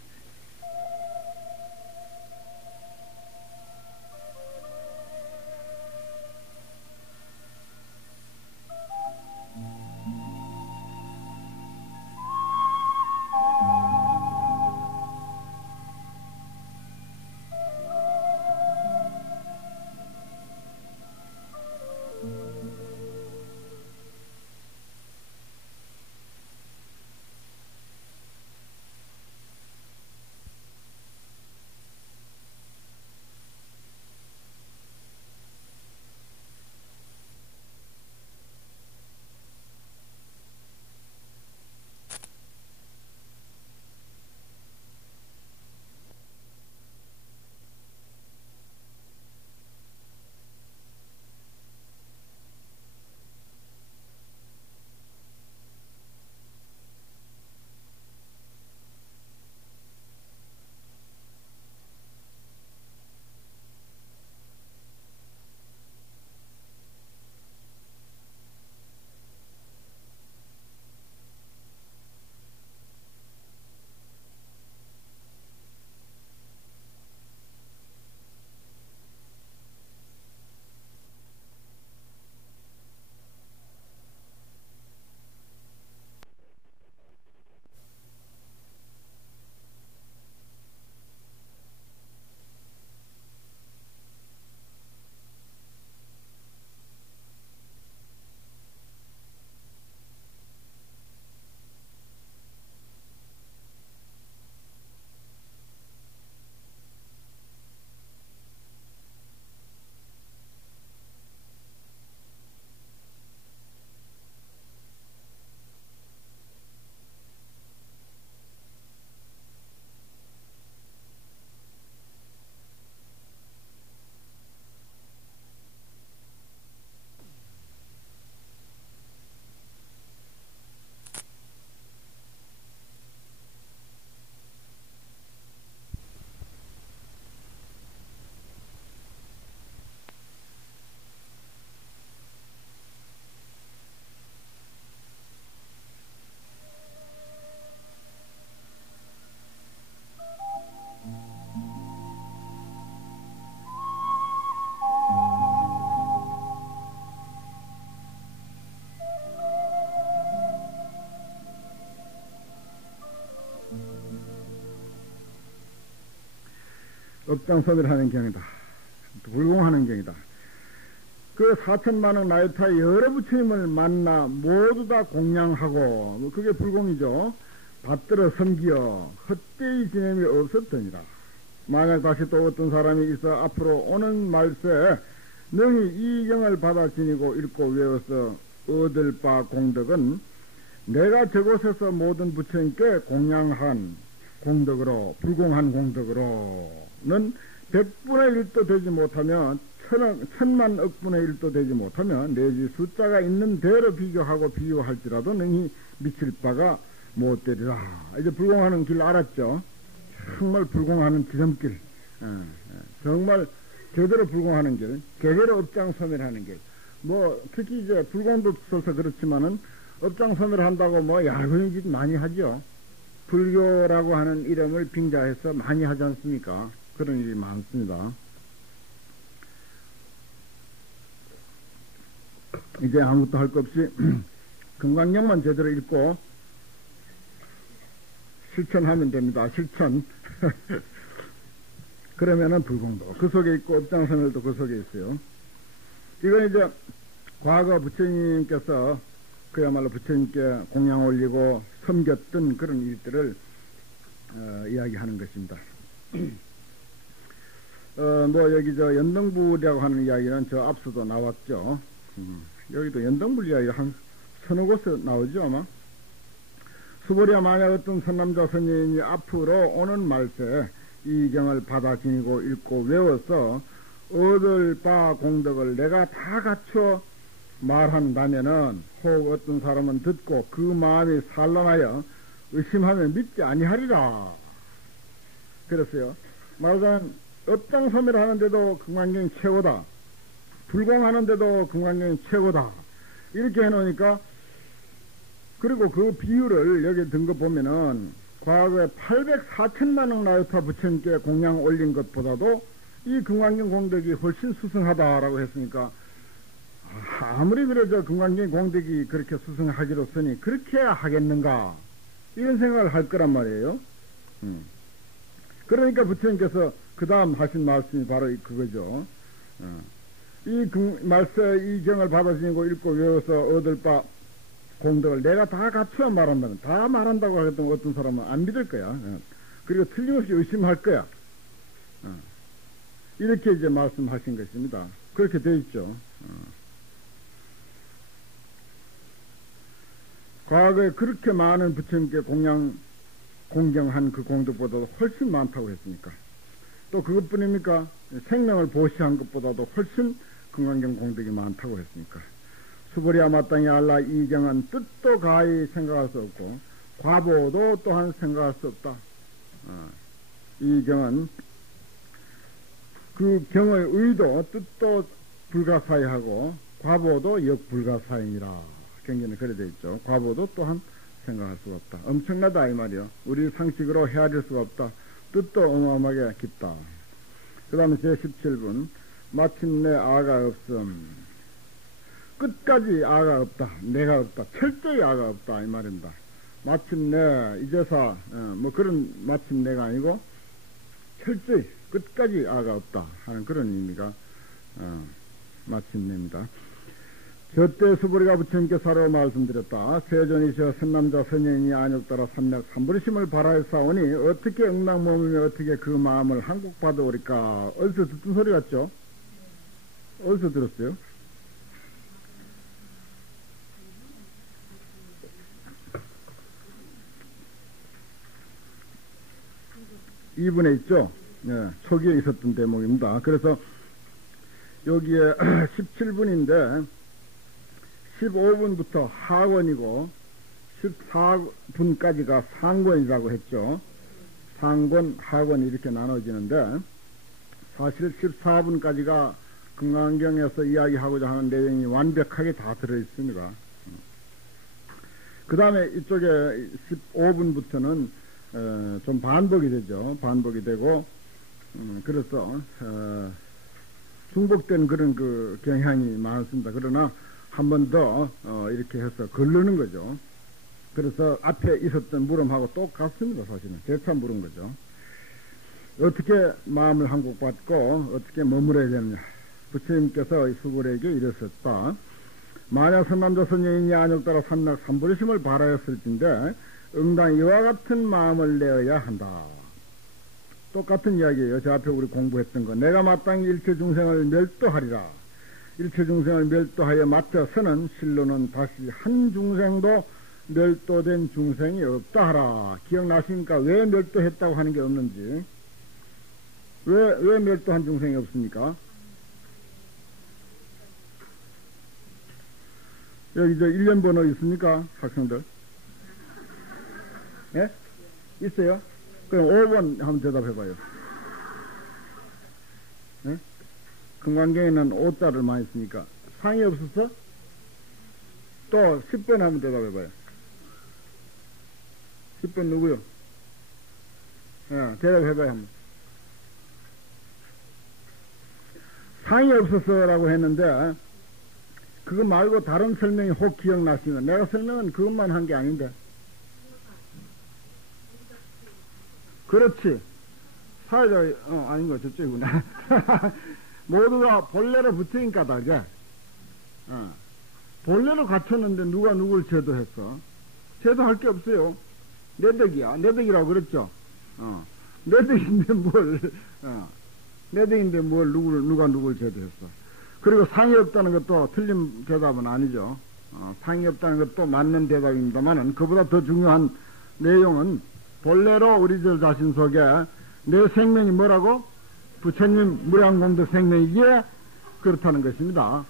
업장소멸하는 경이다. 불공하는 경이다. 그 4천만억 나이타의 여러 부처님을 만나 모두 다 공양하고, 그게 불공이죠. 받들어 섬기어 헛되이 지냄이 없었더니라. 만약 다시 또 어떤 사람이 있어 앞으로 오는 말세 능히 이 경을 받아 지니고 읽고 외워서 얻을 바 공덕은 내가 저곳에서 모든 부처님께 공양한 공덕으로, 불공한 공덕으로는 100분의 1도 되지 못하면, 천만 억분의 1도 되지 못하면, 내지 숫자가 있는 대로 비교하고 비유할지라도 능히 미칠 바가 못 되리라. 이제 불공하는 길 알았죠? 정말 불공하는 지름길. 정말 제대로 불공하는 길, 제대로 업장소멸하는 길. 뭐, 특히 이제 불공도 써서 그렇지만은, 업장소멸 한다고 뭐, 야구인 짓 많이 하죠. 불교라고 하는 이름을 빙자해서 많이 하지 않습니까? 그런 일이 많습니다. 이제 아무것도 할 것 없이 금강경만 제대로 읽고 실천하면 됩니다. 실천. 그러면은 불공도 그 속에 있고 업장소멸도 그 속에 있어요. 이건 이제 과거 부처님께서 그야말로 부처님께 공양 올리고 섬겼던 그런 일들을 이야기하는 것입니다. 뭐 여기 저 연등불이라고 하는 이야기는 저 앞서도 나왔죠. 여기도 연등불 이야기 한 서너 곳에 나오죠 아마. 수보리야 만약 어떤 선남자 선녀인이 앞으로 오는 말세 이 경을 받아 지니고 읽고 외워서 얻을 바 공덕을 내가 다 갖춰 말한다면은 혹 어떤 사람은 듣고 그 마음이 산란하여 의심하면 믿지 아니하리라. 그랬어요. 말하자면 업장소멸하는데도 금강경이 최고다. 불공하는데도 금강경이 최고다. 이렇게 해놓으니까, 그리고 그 비율을 여기 든 거 보면은 과거에 804천만억 나이타 부처님께 공양 올린 것보다도 이 금강경 공덕이 훨씬 수승하다라고 했으니까, 아무리 그래도 금강경 공덕이 그렇게 수승하기로서니 그렇게 하겠는가 이런 생각을 할 거란 말이에요. 그러니까 부처님께서 그 다음 하신 말씀이 바로 그거죠. 말세 이 경을 받아지고 읽고 외워서 얻을 바 공덕을 내가 다 갖춰야 말한다면, 다 말한다고 하겠다면 어떤 사람은 안 믿을 거야. 그리고 틀림없이 의심할 거야. 이렇게 이제 말씀하신 것입니다. 그렇게 돼 있죠. 과거에 그렇게 많은 부처님께 공경한 그 공덕보다도 훨씬 많다고 했으니까. 또 그것뿐입니까? 생명을 보시한 것보다도 훨씬 금강경 공덕이 많다고 했으니까. 수보리야 마땅히 알라 이 경은 뜻도 가히 생각할 수 없고 과보도 또한 생각할 수 없다. 이 경은 그 경의 의도 뜻도 불가사의하고 과보도 역불가사의니라. 경전에 그래 되어 있죠. 과보도 또한 생각할 수가 없다. 엄청나다 이 말이요. 우리 상식으로 헤아릴 수가 없다. 뜻도 어마어마하게 깊다. 그 다음에 제17분 마침내 아가 없음. 끝까지 아가 없다. 내가 없다. 철저히 아가 없다 이 말입니다. 마침내 이제사 뭐 그런 마침내가 아니고 철저히 끝까지 아가 없다 하는 그런 의미가 마침내입니다. 저때 수보리가 부처님께 사로 말씀드렸다. 세존이시여 선남자 선녀인이 안욕 따라 삼맥 삼부르심을 바라사오니 어떻게 응망머물며 어떻게 그 마음을 한국 받아오리까. 어디서 듣던 소리 같죠? 어디서 들었어요? 이분에 있죠? 네, 초기에 있었던 대목입니다. 그래서 여기에 17분인데 15분부터 하권이고 14분까지가 상권이라고 했죠. 상권, 하권 이렇게 나눠지는데 사실 14분까지가 금강경에서 이야기하고자 하는 내용이 완벽하게 다 들어있습니다. 그 다음에 이쪽에 15분부터는 좀 반복이 되죠. 반복이 되고 그래서 중복된 그런 그 경향이 많습니다. 그러나 한 번 더 이렇게 해서 걸르는 거죠. 그래서 앞에 있었던 물음하고 똑같습니다. 사실은 재차 물은 거죠. 어떻게 마음을 한국받고 어떻게 머물어야 되느냐. 부처님께서 수고래에게 이랬었다. 만약 선남조선 여인이 안욕따라 삼락 삼부리심을 바라였을진데 응당 이와 같은 마음을 내어야 한다. 똑같은 이야기예요. 저 앞에 우리 공부했던 거. 내가 마땅히 일체 중생을 멸도하리라. 일체 중생을 멸도하여 맞춰서는 실로는 다시 한 중생도 멸도된 중생이 없다 하라. 기억나십니까? 왜 멸도했다고 하는 게 없는지. 왜 멸도한 중생이 없습니까? 여기 저 1년 번호 있습니까? 학생들? 예? 있어요? 그럼 5번 한번 대답해봐요. 예? 금강경에는 5자를 많이 쓰니까. 상이 없었어? 또 10번 한번 대답해봐요. 10번 누구요? 예, 대답해봐요 한번. 상이 없었어라고 했는데 그거 말고 다른 설명이 혹 기억나시면 내가 설명은 그것만 한 게 아닌데. 그렇지. 사회자, 아닌 거 저쪽이구나. 모두가 본래로 붙으니까 다르게. 본래로 갖췄는데 누가 누굴 제도했어? 제도할 게 없어요. 내 덕이야. 내 덕이라고 그랬죠. 내 덕인데 뭘, 내 덕인데 뭘 누가 누굴 제도했어. 그리고 상이 없다는 것도 틀린 대답은 아니죠. 상이 없다는 것도 맞는 대답입니다만은 그보다 더 중요한 내용은 본래로 우리들 자신 속에 내 생명이 뭐라고? 부처님 무량공덕 생명이기에 그렇다는 것입니다.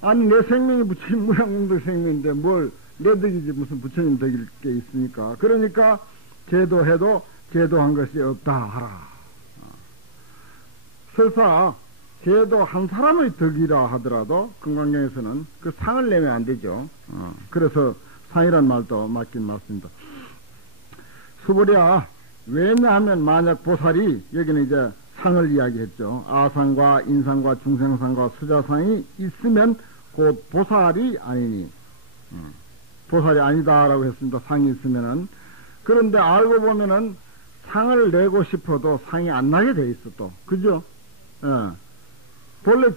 아니 내 생명이 부처님 무량공덕 생명인데 뭘 내 덕이지 무슨 부처님 덕일 게 있습니까? 그러니까 제도해도 제도한 것이 없다 하라. 설사 제도 한 사람의 덕이라 하더라도 금강경에서는 그 상을 내면 안 되죠. 그래서 상이란 말도 맞긴 맞습니다. 수보랴, 왜냐하면 만약 보살이, 여기는 이제 상을 이야기했죠. 아상과 인상과 중생상과 수자상이 있으면 곧 보살이 아니니. 보살이 아니다라고 했습니다. 상이 있으면은. 그런데 알고 보면은 상을 내고 싶어도 상이 안 나게 돼 있어 또. 그죠? 본래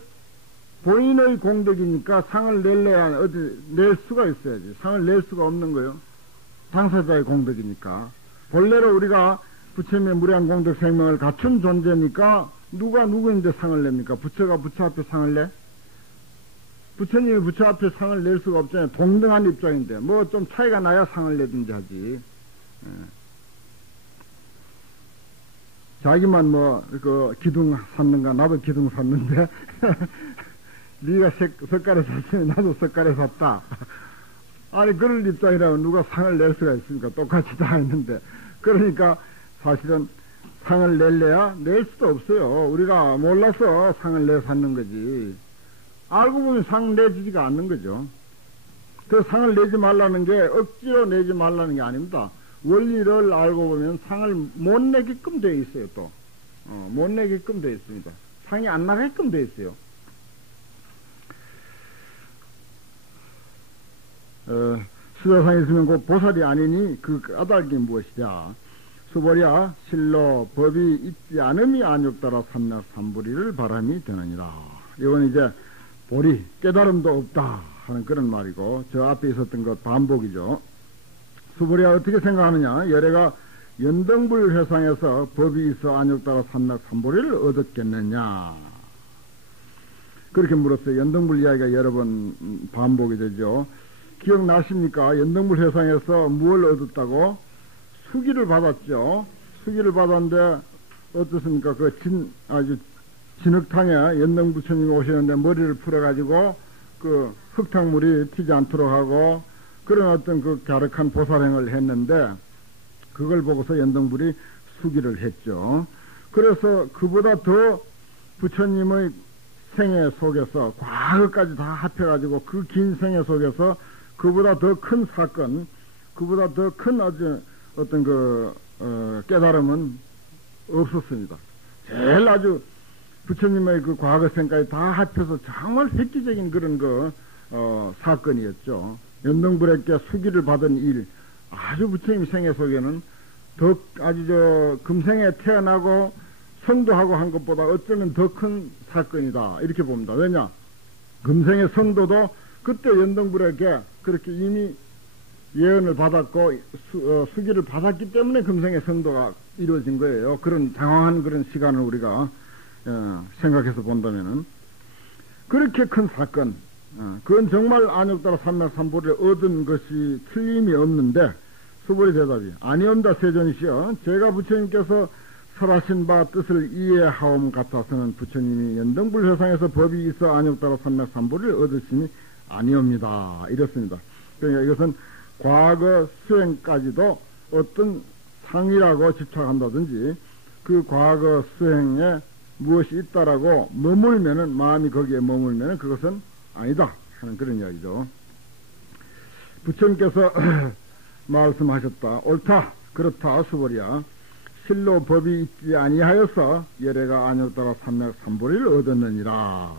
본인의 공덕이니까 상을 낼래야 어디 낼 수가 있어야지. 상을 낼 수가 없는 거요. 당사자의 공덕이니까. 본래로 우리가 부처님의 무량 공덕 생명을 갖춘 존재니까 누가 누구인데 상을 냅니까? 부처가 부처 앞에 상을 내? 부처님이 부처 앞에 상을 낼 수가 없잖아요. 동등한 입장인데 뭐 좀 차이가 나야 상을 내든지 하지. 자기만 뭐 그 기둥 샀는가 나도 기둥 샀는데 네가 석가래 샀으니 나도 석가래 샀다. 아니 그럴 입장이라면 누가 상을 낼 수가 있습니까? 똑같이 다 했는데. 그러니까 사실은 상을 낼래야 낼 수도 없어요. 우리가 몰라서 상을 내 샀는 거지. 알고 보면 상 내주지가 않는 거죠. 그 상을 내지 말라는 게 억지로 내지 말라는 게 아닙니다. 원리를 알고 보면 상을 못 내게끔 되어 있어요, 또. 못 내게끔 되어 있습니다. 상이 안 나게끔 되어 있어요. 수자상이 있으면 곧 보살이 아니니 그 까닭이 무엇이냐. 수보랴 실로 법이 있지 않음이 안욕따라 삼락 삼부리를 바람이 되느니라. 이건 이제 보리 깨달음도 없다 하는 그런 말이고 저 앞에 있었던 것 반복이죠. 수보랴 어떻게 생각하느냐. 열애가 연등불 회상에서 법이 있어 안욕따라 삼락 삼부리를 얻었겠느냐. 그렇게 물었어요. 연등불 이야기가 여러 번 반복이 되죠. 기억나십니까? 연등불 회상에서 무엇을 얻었다고? 수기를 받았죠. 수기를 받았는데 어떻습니까? 아주 진흙탕에 연등부처님이 오시는데 머리를 풀어가지고 그 흙탕물이 튀지 않도록 하고 그런 어떤 그 갸륵한 보살행을 했는데 그걸 보고서 연등불이 수기를 했죠. 그래서 그보다 더 부처님의 생애 속에서 과거까지 다 합해가지고 그 긴 생애 속에서 그보다 더 큰 사건, 그보다 더 큰 어떤 깨달음은 없었습니다. 제일 아주 부처님의 그 과거생까지 다 합해서 정말 획기적인 그런 사건이었죠. 연등불에게 수기를 받은 일, 아주 부처님 생애 속에는 더 아주 금생에 태어나고 성도하고 한 것보다 어쩌면 더 큰 사건이다 이렇게 봅니다. 왜냐? 금생의 성도도 그때 연등불에게 그렇게 이미 예언을 받았고 수기를 받았기 때문에 금생의 성도가 이루어진 거예요. 그런 장황한 그런 시간을 우리가 생각해서 본다면은 그렇게 큰 사건, 그건 정말 안욕따라 삼맥삼보리를 얻은 것이 틀림이 없는데 수보리 대답이 아니옵니다 세존이시여. 제가 부처님께서 설하신 바 뜻을 이해하옴 같아서는 부처님이 연등불 회상에서 법이 있어 안욕따라 삼맥삼보리를 얻으심이 아니옵니다. 이렇습니다. 그러니까 이것은 과거 수행까지도 어떤 상이라고 집착한다든지 그 과거 수행에 무엇이 있다라고 머물면은 마음이 거기에 머물면은 그것은 아니다 하는 그런 이야기죠. 부처님께서 말씀하셨다. 옳다. 그렇다. 수보리야. 실로 법이 있지 아니하여서 열애가 안욕따라 삼맥삼보리를 얻었느니라.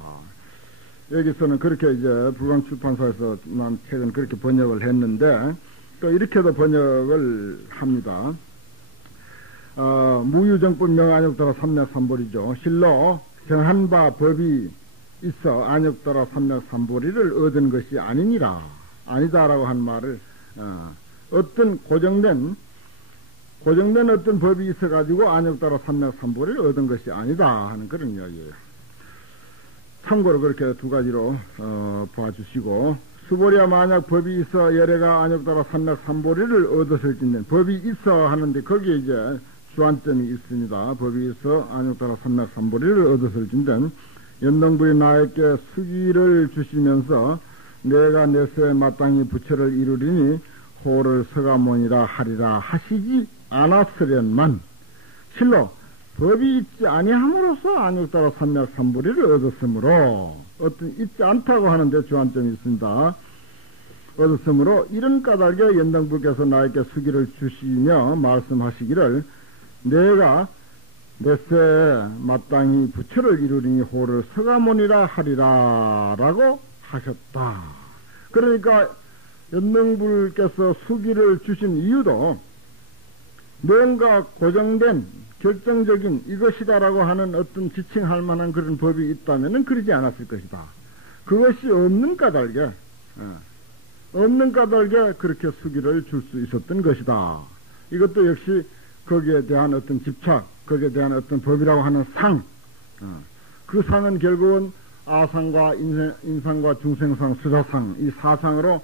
여기서는 그렇게 이제 불광출판사에서 난 책은 그렇게 번역을 했는데 또 이렇게도 번역을 합니다. 무유정법 명안욕따라 삼맥삼보리죠. 실로 정한 바 법이 있어 안욕따라 삼맥삼보리를 얻은 것이 아니니라. 아니다라고 한 말을 어떤 고정된 어떤 법이 있어가지고 안욕따라 삼맥삼보리를 얻은 것이 아니다 하는 그런 이야기예요. 참고로 그렇게 두 가지로 봐주시고 수보리야 만약 법이 있어 열애가 안욕따라 삼맥삼보리를 얻었을진데 법이 있어 하는데 거기에 이제 주안점이 있습니다. 법이 있어 안욕따라 삼맥삼보리를 얻었을진데 연등불이 나에게 수기를 주시면서 내가 내세에 마땅히 부처를 이루리니 호를 서가모니라 하리라 하시지 않았으련만 실로 법이 있지 아니함으로써 안욕따라 삼맥삼보리를 얻었으므로 어떤 있지 않다고 하는데 주안점이 있습니다. 얻었으므로 이런 까닭에 연등불께서 나에게 수기를 주시며 말씀하시기를 내가 내세에 마땅히 부처를 이루리니 호를 서가모니라 하리라 라고 하셨다. 그러니까 연등불께서 수기를 주신 이유도 뭔가 고정된 결정적인 이것이다라고 하는 어떤 지칭할 만한 그런 법이 있다면은 그러지 않았을 것이다. 그것이 없는 까닭에 그렇게 수기를 줄 수 있었던 것이다. 이것도 역시 거기에 대한 어떤 집착, 거기에 대한 어떤 법이라고 하는 상, 그 상은 결국은 아상과 인상과 중생상, 수사상 이 사상으로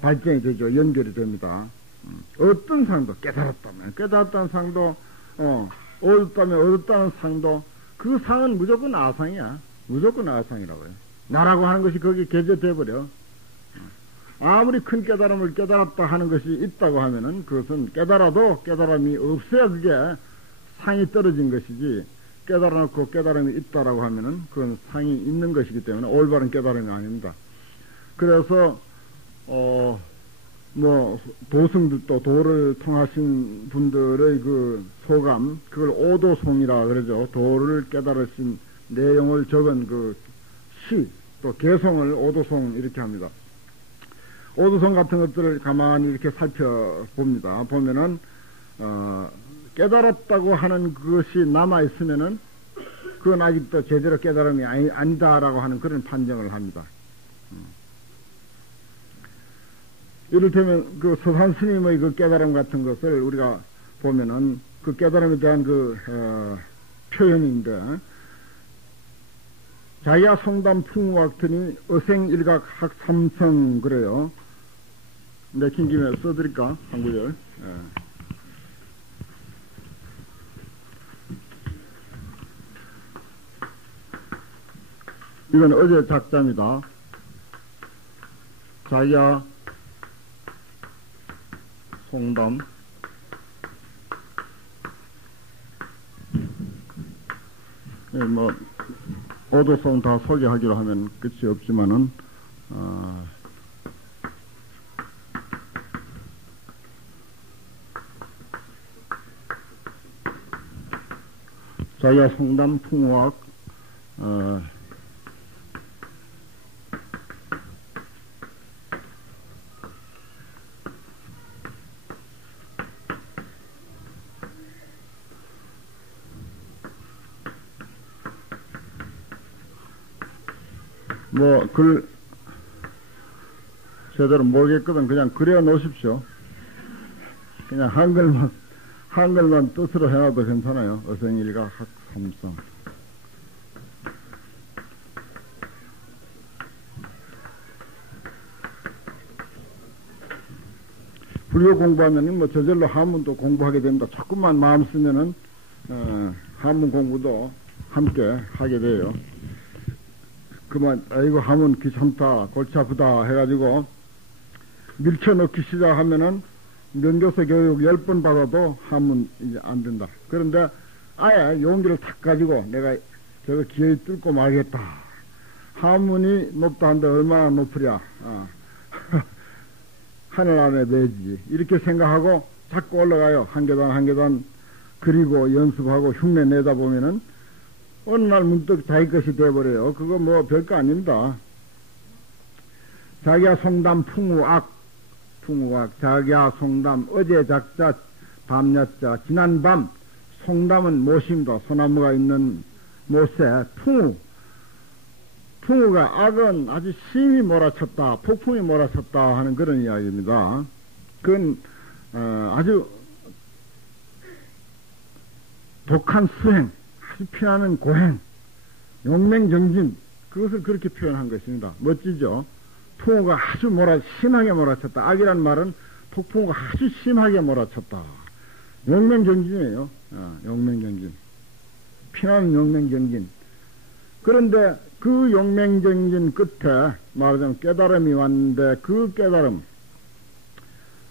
발전이 되죠. 연결이 됩니다. 어떤 상도 깨달았다는 상도 얻었다는 상도 그 상은 무조건 아상이야. 무조건 아상이라고요. 나라고 하는 것이 거기에 개재돼버려. 아무리 큰 깨달음을 깨달았다 하는 것이 있다고 하면은 그것은 깨달아도 깨달음이 없어야 그게 상이 떨어진 것이지 깨달아놓고 깨달음이 있다라고 하면은 그건 상이 있는 것이기 때문에 올바른 깨달음이 아닙니다. 그래서 도승들도 도를 통하신 분들의 그 소감, 그걸 오도송이라 그러죠. 도를 깨달으신 내용을 적은 그 시, 또 개송을 오도송 이렇게 합니다. 오도송 같은 것들을 가만히 이렇게 살펴봅니다. 보면은, 깨달았다고 하는 그것이 남아있으면은, 그건 아직도 제대로 깨달음이 아니다라고 하는 그런 판정을 합니다. 이를테면 그 서산 스님의 그 깨달음 같은 것을 우리가 보면은 그 깨달음에 대한 그 표현인데 자야 송담 풍우학터니 어생일각 학삼성 그래요. 내킨 김에 써드릴까 한 구절. 이건 어제 작자입니다. 자야 송담 오도송 다 소개하기로 하면 끝이 없지만은 자야 송담 풍우학 뭐, 글, 제대로 모르겠거든. 그냥 그려 놓으십시오. 그냥 한글만 뜻으로 해놔도 괜찮아요. 어생일각 학삼성. 불교 공부하면 뭐 저절로 한문도 공부하게 됩니다. 자꾸만 마음 쓰면은, 한문 공부도 함께 하게 돼요. 그만, 아이고, 한문 귀찮다, 골치 아프다 해가지고, 밀쳐넣기 시작하면은, 면교서 교육 10번 받아도 한문 이제 안 된다. 그런데, 아예 용기를 탁 가지고, 내가 저거 기어이 뚫고 말겠다. 한문이 높다 한데 얼마나 높으랴. 하늘 안에 매지. 이렇게 생각하고 자꾸 올라가요. 한 계단 한 계단 그리고 연습하고 흉내 내다 보면은 어느 날 문득 자기 것이 돼버려요. 그거 뭐 별거 아닙니다. 자기야 송담 풍우악, 자기야 송담 어제 작자 밤야자 지난밤 송담은 못입니다. 소나무가 있는 못에 풍우가 악은 아주 심히 몰아쳤다, 폭풍이 몰아쳤다 하는 그런 이야기입니다. 그건 아주 독한 수행, 아주 피나는 고행, 용맹정진, 그것을 그렇게 표현한 것입니다. 멋지죠? 풍우가 아주 심하게 몰아쳤다. 악이란 말은 폭풍우가 아주 심하게 몰아쳤다. 용맹정진이에요. 용맹정진. 피나는 용맹정진. 그런데 그 용맹정진 끝에 말하자면 깨달음이 왔는데 그 깨달음,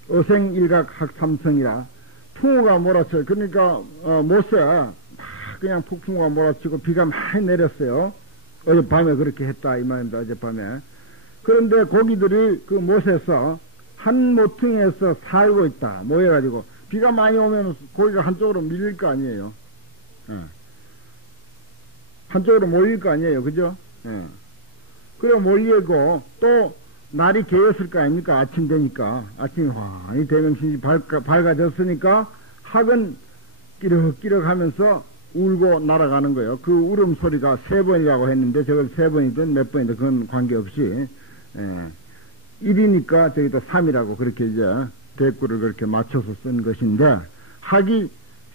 어생일각 학삼성이라 풍우가 몰아쳐요. 그러니까 못에 그냥 폭풍우가 몰아치고 비가 많이 내렸어요. 어젯밤에 그렇게 했다 이 말입니다. 어젯밤에. 그런데 고기들이 그 못에서 한 모퉁이에서 살고 있다 모여가지고 비가 많이 오면 고기가 한쪽으로 밀릴 거 아니에요. 한쪽으로 몰릴 거 아니에요. 그죠? 그래 몰리고 또 날이 개었을 거 아닙니까? 아침 되니까. 아침이 환히 대명신이 밝아졌으니까 학은 끼럭끼럭 하면서 울고 날아가는 거예요. 그 울음소리가 3번이라고 했는데 저걸 3번이든 몇 번이든 그건 관계없이 1이니까 저기도 3이라고 그렇게 이제 대꾸를 그렇게 맞춰서 쓴 것인데 학이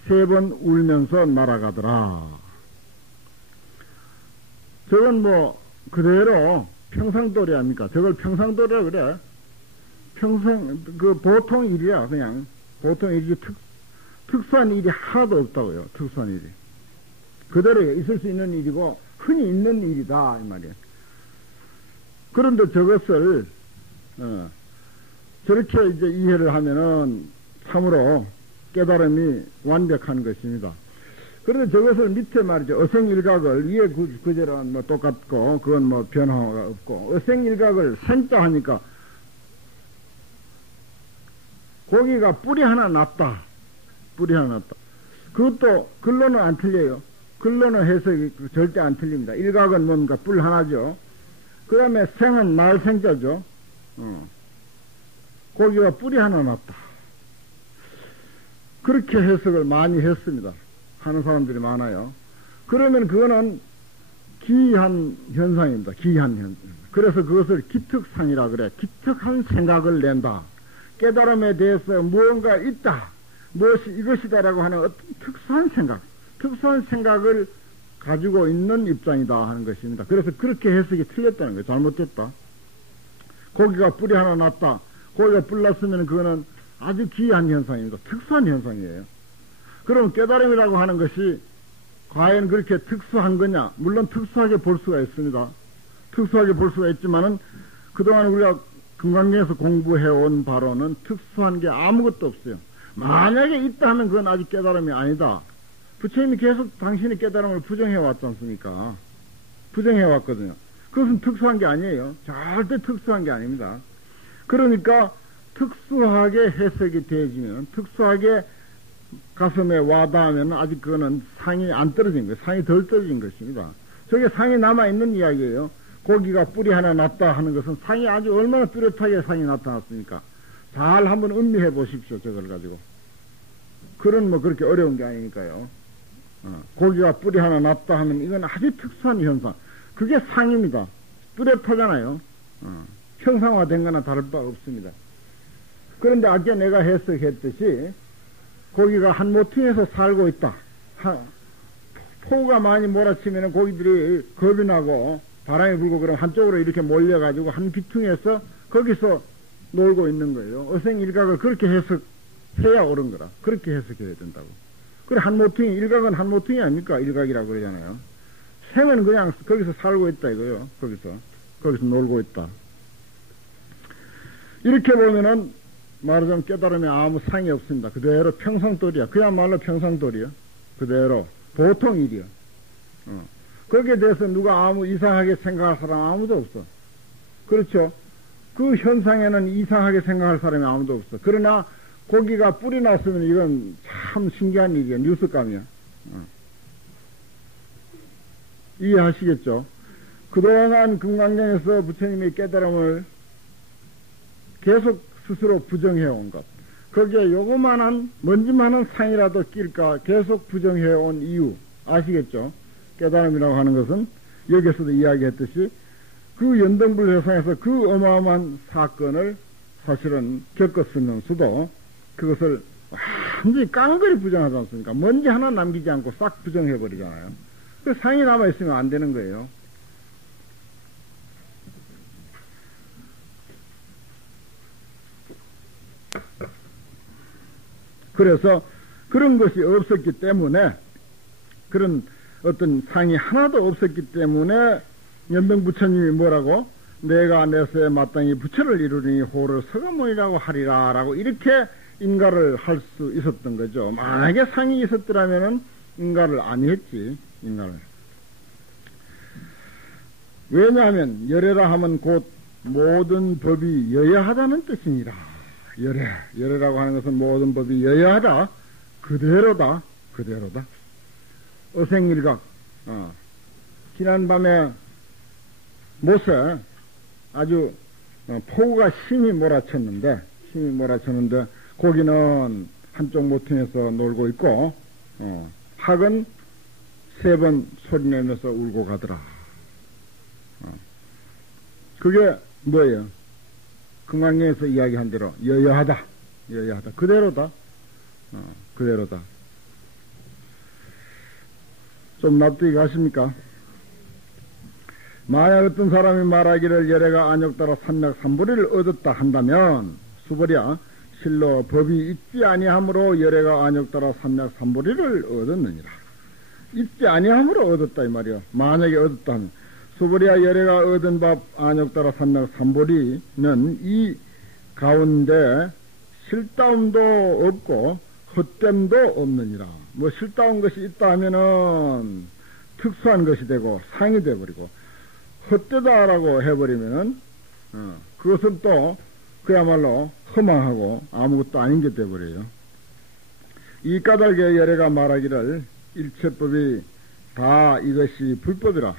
3번 울면서 날아가더라. 저건 뭐 그대로 평상도리 아닙니까? 저걸 평상도리라 그래. 보통 일이야. 그냥 보통 일이 특수한 일이 하나도 없다고요. 특수한 일이 그대로 있을 수 있는 일이고 흔히 있는 일이다 이 말이야. 그런데 저것을 저렇게 이제 이해를 하면은 참으로 깨달음이 완벽한 것입니다. 그런데 저것을 밑에 말이죠. 어생일각을 위에 그제는 뭐 똑같고 그건 뭐 변화가 없고 어생일각을 생자 하니까 고기가 뿔이 하나 났다. 뿔이 하나 났다. 그것도 글로는 안 틀려요. 글로는 해석이 절대 안 틀립니다. 일각은 뭔가 뿔 하나죠. 그 다음에 생은 날 생자죠. 고기가 뿔이 하나 났다. 그렇게 해석을 많이 했습니다. 하는 사람들이 많아요. 그러면 그거는 기이한 현상입니다. 기이한 현상. 그래서 그것을 기특상이라 그래. 기특한 생각을 낸다. 깨달음에 대해서 무언가 있다. 무엇이 이것이다라고 하는 어떤 특수한 생각을 가지고 있는 입장이다 하는 것입니다. 그래서 그렇게 해석이 틀렸다는 거예요. 잘못됐다. 고기가 뿔이 하나 났다. 고기가 뿔 났으면 그거는 아주 기이한 현상입니다. 특수한 현상이에요. 그럼 깨달음이라고 하는 것이 과연 그렇게 특수한 거냐? 물론 특수하게 볼 수가 있습니다. 특수하게 볼 수가 있지만은 그동안 우리가 금강경에서 공부해온 바로는 특수한 게 아무것도 없어요. 만약에 있다 하면 그건 아직 깨달음이 아니다. 부처님이 계속 당신의 깨달음을 부정해왔지 않습니까? 부정해왔거든요. 그것은 특수한 게 아니에요. 절대 특수한 게 아닙니다. 그러니까 특수하게 해석이 되어지면 특수하게 가슴에 와닿으면 아직 그거는 상이 안 떨어진 거예요. 상이 덜 떨어진 것입니다. 저게 상이 남아있는 이야기예요. 고기가 뿔이 하나 났다 하는 것은 상이 아주 얼마나 뚜렷하게 상이 나타났습니까? 잘 한번 음미해 보십시오. 저걸 가지고. 그런 뭐 그렇게 어려운 게 아니니까요. 고기가 뿔이 하나 났다 하면 이건 아주 특수한 현상. 그게 상입니다. 뚜렷하잖아요. 형상화된 거나 다를 바 없습니다. 그런데 아까 내가 해석했듯이 고기가 한 모퉁이에서 살고 있다. 폭우가 많이 몰아치면 고기들이 겁이 나고 바람이 불고 그러면 한쪽으로 이렇게 몰려가지고 한 비퉁에서 거기서 놀고 있는 거예요. 어생일각을 그렇게 해석해야 옳은 거라. 그렇게 해석해야 된다고. 그래, 한 모퉁이, 일각은 한 모퉁이 아닙니까? 일각이라고 그러잖아요. 생은 그냥 거기서 살고 있다 이거요. 거기서 놀고 있다. 이렇게 보면은 말하자면 깨달음에 아무 상이 없습니다. 그대로 평상도리야. 그야말로 평상도리야. 그대로 보통 일이야. 거기에 대해서 누가 아무 이상하게 생각할 사람 아무도 없어. 그렇죠? 그 현상에는 이상하게 생각할 사람이 아무도 없어. 그러나 고기가 뿔이 났으면 이건 참 신기한 일이야. 뉴스감이야. 이해하시겠죠? 그동안 금강경에서 부처님의 깨달음을 계속 스스로 부정해온 것. 거기에 요거만한, 먼지만한 상이라도 낄까 계속 부정해온 이유. 아시겠죠? 깨달음이라고 하는 것은 여기서도 이야기했듯이 그 연등불 세상에서 그 어마어마한 사건을 사실은 겪었으면서도 그것을 완전히 깡그리 부정하지 않습니까? 먼지 하나 남기지 않고 싹 부정해버리잖아요. 그 상이 남아있으면 안 되는 거예요. 그래서 그런 것이 없었기 때문에, 그런 어떤 상이 하나도 없었기 때문에 연등부처님이 뭐라고? 내가 내세에 마땅히 부처를 이루니 호를 서가모니라고 하리라 라고 이렇게 인가를 할 수 있었던 거죠. 만약에 상이 있었더라면은 인가를 안 했지. 인가를. 왜냐하면 열애라 하면 곧 모든 법이 여여하다는 뜻이니라. 열애라고 하는 것은 모든 법이 여여하다. 그대로다. 어생일각. 지난밤에 못에 아주 폭우가 심히 몰아쳤는데 고기는 한쪽 모퉁이에서 놀고 있고 학은 3번 소리내면서 울고 가더라. 그게 뭐예요? 금강경에서 이야기한 대로 여여하다. 그대로다. 좀 납득이 가십니까? 만약 어떤 사람이 말하기를 열애가 안욕따라 삼맥삼보리를 얻었다 한다면 수보랴 실로 법이 있지 아니함으로 열애가 안욕따라 삼맥삼보리를 얻었느니라. 있지 아니함으로 얻었다 이 말이야. 만약에 얻었다 하면 수보랴 열애가 얻은 법 안욕따라 삼맥삼보리는 이 가운데 실다움도 없고 헛됨도 없느니라. 뭐 실다운 것이 있다 하면은 특수한 것이 되고 상이 되어버리고 헛되다라고 해버리면은 그것은 또 그야말로 허망하고 아무것도 아닌 게 되어버려요. 이 까닭에 열애가 말하기를 일체법이 다 이것이 불법이라.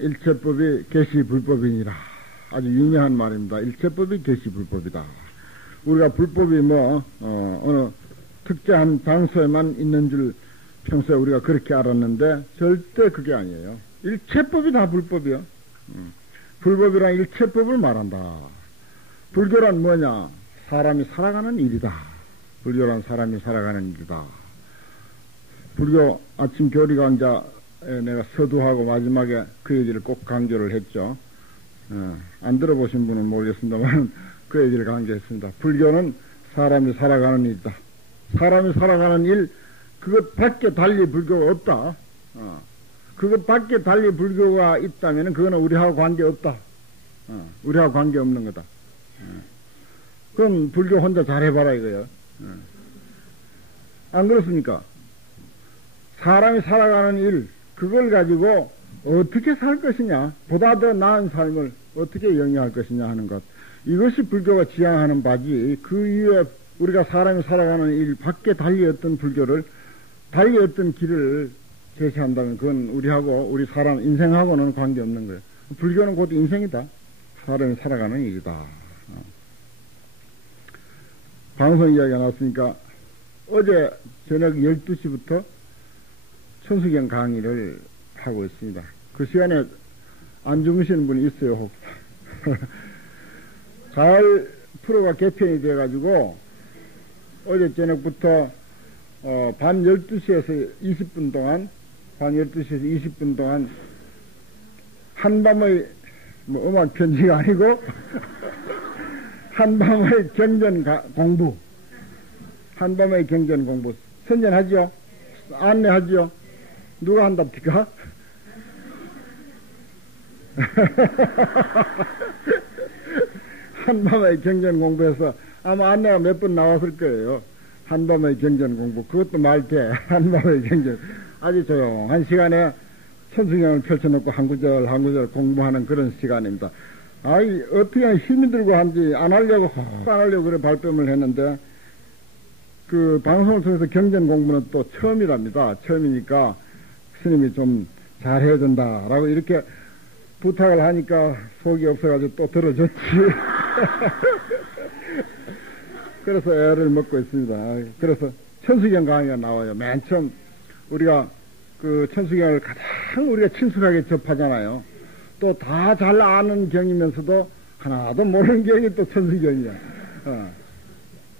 일체법이 개시 불법이니라. 아주 유명한 말입니다. 일체법이 개시 불법이다. 우리가 불법이 어느 특정한 장소에만 있는 줄 평소에 우리가 그렇게 알았는데 절대 그게 아니에요. 일체법이 다 불법이요. 불법이란 일체법을 말한다. 불교란 뭐냐? 사람이 살아가는 일이다. 불교란 사람이 살아가는 일이다. 불교 아침 교리 강좌에 내가 서두하고 마지막에 그 얘기를 꼭 강조를 했죠. 안 들어보신 분은 모르겠습니다만 그 얘기를 강조했습니다. 불교는 사람이 살아가는 일이다. 사람이 살아가는 일, 그것 밖에 달리 불교가 없다. 그것 밖에 달리 불교가 있다면 그거는 우리하고 관계없다. 우리하고 관계없는 거다. 그럼 불교 혼자 잘해봐라 이거예요. 안 그렇습니까? 사람이 살아가는 일, 그걸 가지고 어떻게 살 것이냐, 보다 더 나은 삶을 어떻게 영위할 것이냐 하는 것. 이것이 불교가 지향하는 바지, 그 이후에 우리가 사람이 살아가는 일 밖에 달리 어떤 불교를, 달리 어떤 길을 제시한다면 그건 우리하고, 우리 사람, 인생하고는 관계없는 거예요. 불교는 곧 인생이다. 사람이 살아가는 일이다. 방송 이야기가 나왔으니까 어제 저녁 12시부터 천수경 강의를 하고 있습니다. 그 시간에 안 주무시는 분이 있어요, 혹. 가을 프로가 개편이 돼가지고, 어제 저녁부터, 밤 12시에서 20분 동안, 밤 12시에서 20분 동안, 한밤의, 뭐, 음악 편지가 아니고, 한밤의 경전 공부. 한밤의 경전 공부. 선전하죠? 안내하죠? 누가 한답니까? 한밤의 경전 공부에서 아마 안내가 몇 번 나왔을 거예요. 한밤의 경전 공부. 그것도 말돼. 한밤의 경전. 아주 조용한 시간에 천수경을 펼쳐놓고 한 구절 한 구절 공부하는 그런 시간입니다. 아이, 어떻게 힘이 들고 한지 안 하려고, 안 하려고 그래 발뺌을 했는데, 그 방송을 통해서 경전 공부는 또 처음이랍니다. 처음이니까 스님이 좀 잘해야 된다라고 이렇게 부탁을 하니까 속이 없어가지고 또 들어줬지. 그래서 애를 먹고 있습니다. 그래서 천수경 강의가 나와요. 맨 처음 우리가 그 천수경을 가장 우리가 친숙하게 접하잖아요. 또 다 잘 아는 경이면서도 하나도 모르는 경이 또 천수경이야.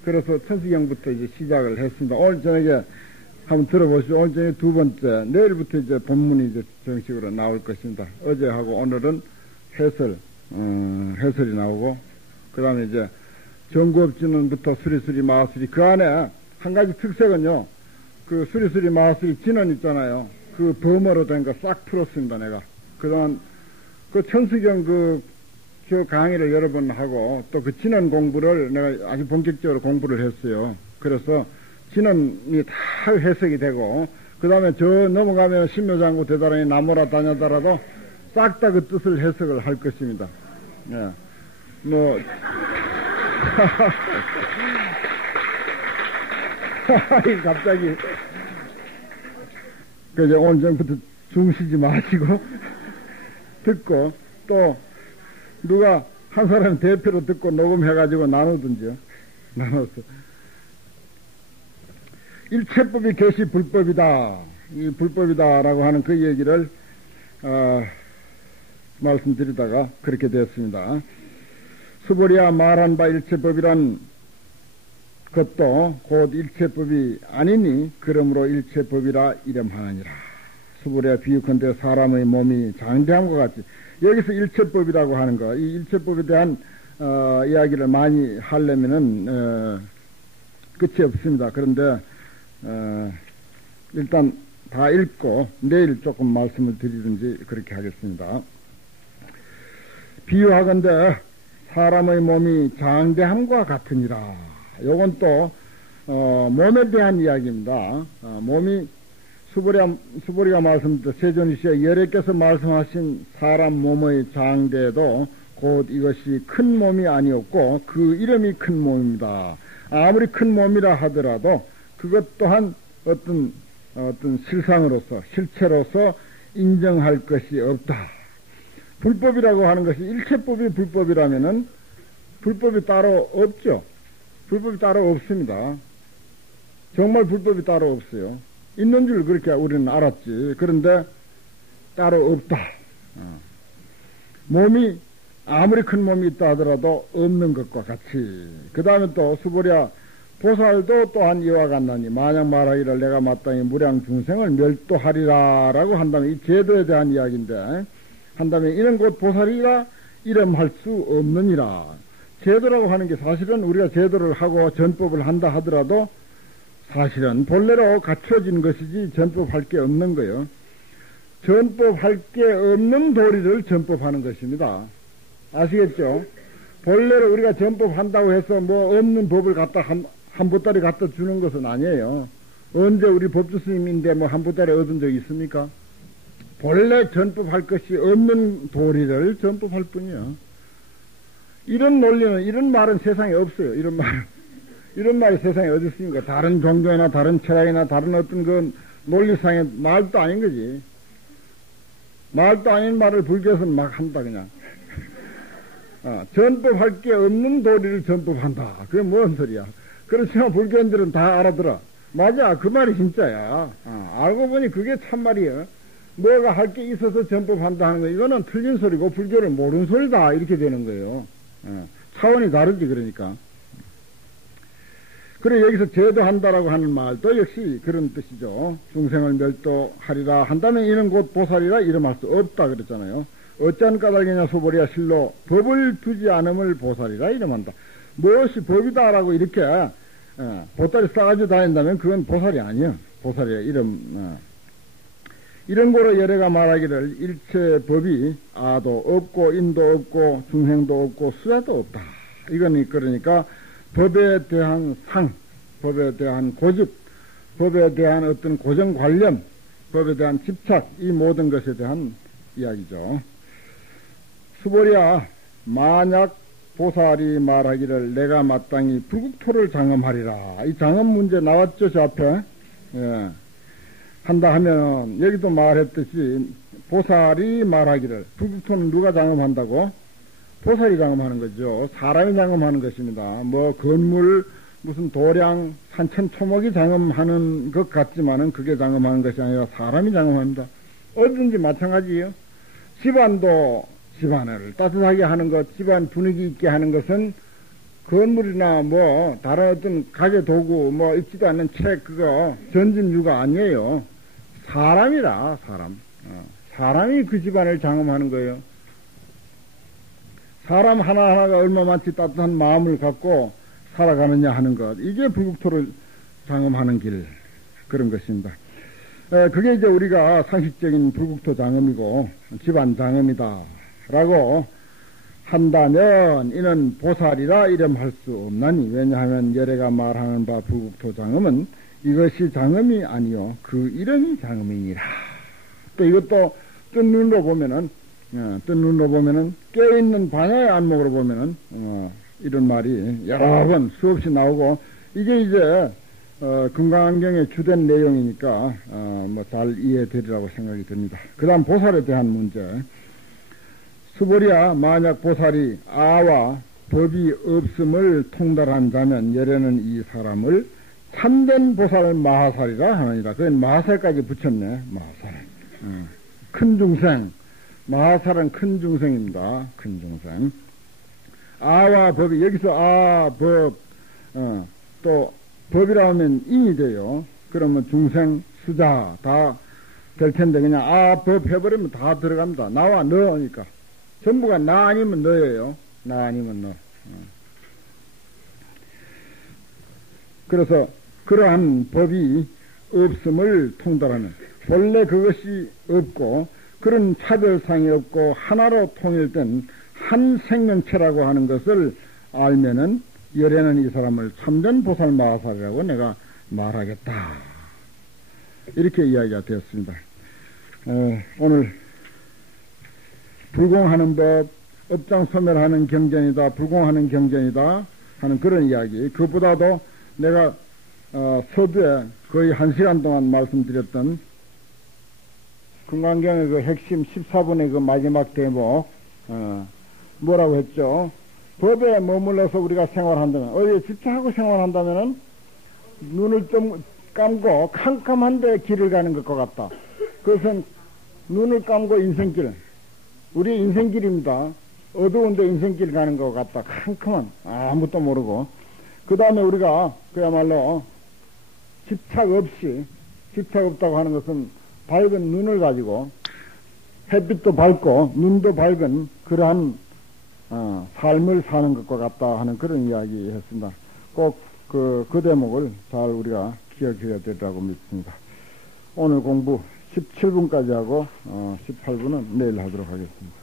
그래서 천수경부터 이제 시작을 했습니다. 오늘 저녁에 한번 들어보시죠. 오늘 저녁에 두 번째, 내일부터 이제 본문이 이제 정식으로 나올 것입니다. 어제하고 오늘은 해설이 나오고, 그 다음에 이제 정구업진원부터 수리수리 마수리, 그 안에 한 가지 특색은요, 그 수리수리 마수리 진원 있잖아요. 그 범어로 된 거 싹 풀었습니다, 내가. 그동안 그 천수경 저 강의를 여러 번 하고 또 그 진원 공부를 내가 아주 본격적으로 공부를 했어요. 그래서 진원이 다 해석이 되고, 그 다음에 저 넘어가면 신묘장구 대다라니 나무라 다녀다라도 싹 다 그 뜻을 해석을 할 것입니다. 예. 뭐, 갑자기, 그저 오늘 전부터 줌 쉬지 마시고, 듣고, 또, 누가 한 사람 대표로 듣고 녹음해가지고 나누든지요. 나눠서. 일체법이 개시 불법이다. 이 불법이다라고 하는 그 얘기를, 말씀드리다가 그렇게 되었습니다. 수보리야 말한 바 일체법이란 것도 곧 일체법이 아니니 그러므로 일체법이라 이름하느니라. 수보리야 비유컨대 사람의 몸이 장대함과 같이 여기서 일체법이라고 하는 거, 이 일체법에 대한 이야기를 많이 하려면은 끝이 없습니다. 그런데 일단 다 읽고 내일 조금 말씀을 드리든지 그렇게 하겠습니다. 비유하건대 사람의 몸이 장대함과 같으니라. 요건 또 몸에 대한 이야기입니다. 몸이 수보리가 말씀드린 세존이시여 열애께서 말씀하신 사람 몸의 장대도 곧 이것이 큰 몸이 아니었고 그 이름이 큰 몸입니다. 아무리 큰 몸이라 하더라도 그것 또한 어떤 실상으로서 실체로서 인정할 것이 없다. 불법이라고 하는 것이 일체법이 불법이라면은 불법이 따로 없죠. 불법이 따로 없습니다. 정말 불법이 따로 없어요. 있는 줄 그렇게 우리는 알았지. 그런데 따로 없다. 몸이 아무리 큰 몸이 있다 하더라도 없는 것과 같이. 그 다음에 또 수보랴 보살도 또한 이와 같나니 만약 말하기를 내가 마땅히 무량 중생을 멸도하리라 라고 한다면 이 제도에 대한 이야기인데 한다면 이는 곧 보살이라 이름할 수 없느니라. 제도라고 하는 게 사실은 우리가 제도를 하고 전법을 한다 하더라도 사실은 본래로 갖춰진 것이지 전법할 게 없는 거예요. 전법할 게 없는 도리를 전법하는 것입니다. 아시겠죠? 본래로 우리가 전법한다고 해서 뭐 없는 법을 갖다 한 보따리 갖다 주는 것은 아니에요. 언제 우리 법주 스님인데 뭐 한 보따리 얻은 적 있습니까? 본래 전법할 것이 없는 도리를 전법할 뿐이요. 이런 논리는, 이런 말은 세상에 없어요. 이런 말이 세상에 어디 있습니까? 다른 종교나 다른 철학이나 다른 어떤 그 논리상의 말도 아닌 거지. 말도 아닌 말을 불교에서는 막 한다, 그냥. 전법할 게 없는 도리를 전법한다. 그게 뭔 소리야. 그렇지만 불교인들은 다 알아들어. 맞아. 그 말이 진짜야. 알고 보니 그게 참말이야. 뭐가 할 게 있어서 전법한다 하는 거, 이거는 틀린 소리고 불교를 모르는 소리다. 이렇게 되는 거예요. 차원이 다르지, 그러니까. 그래, 여기서 제도한다라고 하는 말도 역시 그런 뜻이죠. 중생을 멸도하리라 한다면 이는 곧 보살이라 이름할 수 없다 그랬잖아요. 어찌한 까닭이냐 소보리야 실로 법을 두지 않음을 보살이라 이름한다. 무엇이 법이다라고 이렇게 보따리 싸가지고 다닌다면 그건 보살이 아니야. 보살이야 이름. 이런 거로 예래가 말하기를 일체 법이 아도 없고 인도 없고 중생도 없고 수야도 없다. 이건 그러니까 법에 대한 상, 법에 대한 고집, 법에 대한 어떤 고정관념, 법에 대한 집착, 이 모든 것에 대한 이야기죠. 수보리야, 만약 보살이 말하기를 내가 마땅히 불국토를 장엄하리라. 이 장엄 문제 나왔죠, 저 앞에. 예. 한다 하면, 여기도 말했듯이, 보살이 말하기를, 불국토는 누가 장엄한다고? 보살이 장엄하는 거죠. 사람이 장엄하는 것입니다. 뭐 건물 무슨 도량 산천 초목이 장엄하는 것 같지만은 그게 장엄하는 것이 아니라 사람이 장엄합니다. 어디든지 마찬가지예요. 집안도 집안을 따뜻하게 하는 것, 집안 분위기 있게 하는 것은 건물이나 뭐 다른 어떤 가게 도구 뭐 읽지도 않는 책 그거 전진유가 아니에요. 사람이라 사람. 사람이 그 집안을 장엄하는 거예요. 사람 하나하나가 얼마만치 따뜻한 마음을 갖고 살아가느냐 하는 것. 이게 불국토를 장엄하는 길. 그런 것입니다. 그게 이제 우리가 상식적인 불국토 장엄이고 집안 장엄이다. 라고 한다면 이는 보살이라 이름할 수 없나니. 왜냐하면 열애가 말하는 바 불국토 장엄은 이것이 장엄이 아니요 그 이름이 장엄이니라. 또 이것도 뜬 눈으로 보면은 깨어있는 반야의 안목으로 보면은 이런 말이 여러 번 수없이 나오고 이게 이제 금강안경의 주된 내용이니까 뭐 잘 이해되리라고 생각이 듭니다. 그 다음 보살에 대한 문제. 수보리야, 만약 보살이 아와 법이 없음을 통달한다면 열애는 이 사람을 참된 보살 마하살이라 하느니라. 그건 마하살까지 붙였네. 마하살. 큰 중생. 마하살은 큰 중생입니다. 큰 중생. 아와 법이, 여기서 아, 법, 또 법이라 하면 인이 돼요. 그러면 중생, 수자 다 될 텐데 그냥 아, 법 해버리면 다 들어갑니다. 나와 너니까. 전부가 나 아니면 너예요. 나 아니면 너. 그래서 그러한 법이 없음을 통달하는, 본래 그것이 없고 그런 차별상이 없고 하나로 통일된 한 생명체라고 하는 것을 알면은 열애는 이 사람을 참된 보살 마하살이라고 내가 말하겠다. 이렇게 이야기가 되었습니다. 오늘 불공하는 법, 업장소멸하는 경전이다, 불공하는 경전이다 하는 그런 이야기. 그보다도 내가 서두에 거의 1시간 동안 말씀드렸던 금강경의 그 핵심 14분의 그 마지막 대목, 뭐라고 했죠? 법에 머물러서 우리가 생활한다면, 어디에 집착하고 생활한다면은 눈을 좀 감고 캄캄한데 길을 가는 것과 같다. 그것은 눈을 감고 인생길, 우리의 인생길입니다. 어두운데 인생길 가는 것 같다. 캄캄한, 아무것도 모르고. 그 다음에 우리가 그야말로 집착 없다고 하는 것은 밝은 눈을 가지고 햇빛도 밝고 눈도 밝은 그러한 삶을 사는 것과 같다 하는 그런 이야기 했습니다. 꼭 그 대목을 잘 우리가 기억해야 되리라고 믿습니다. 오늘 공부 17분까지 하고 18분은 내일 하도록 하겠습니다.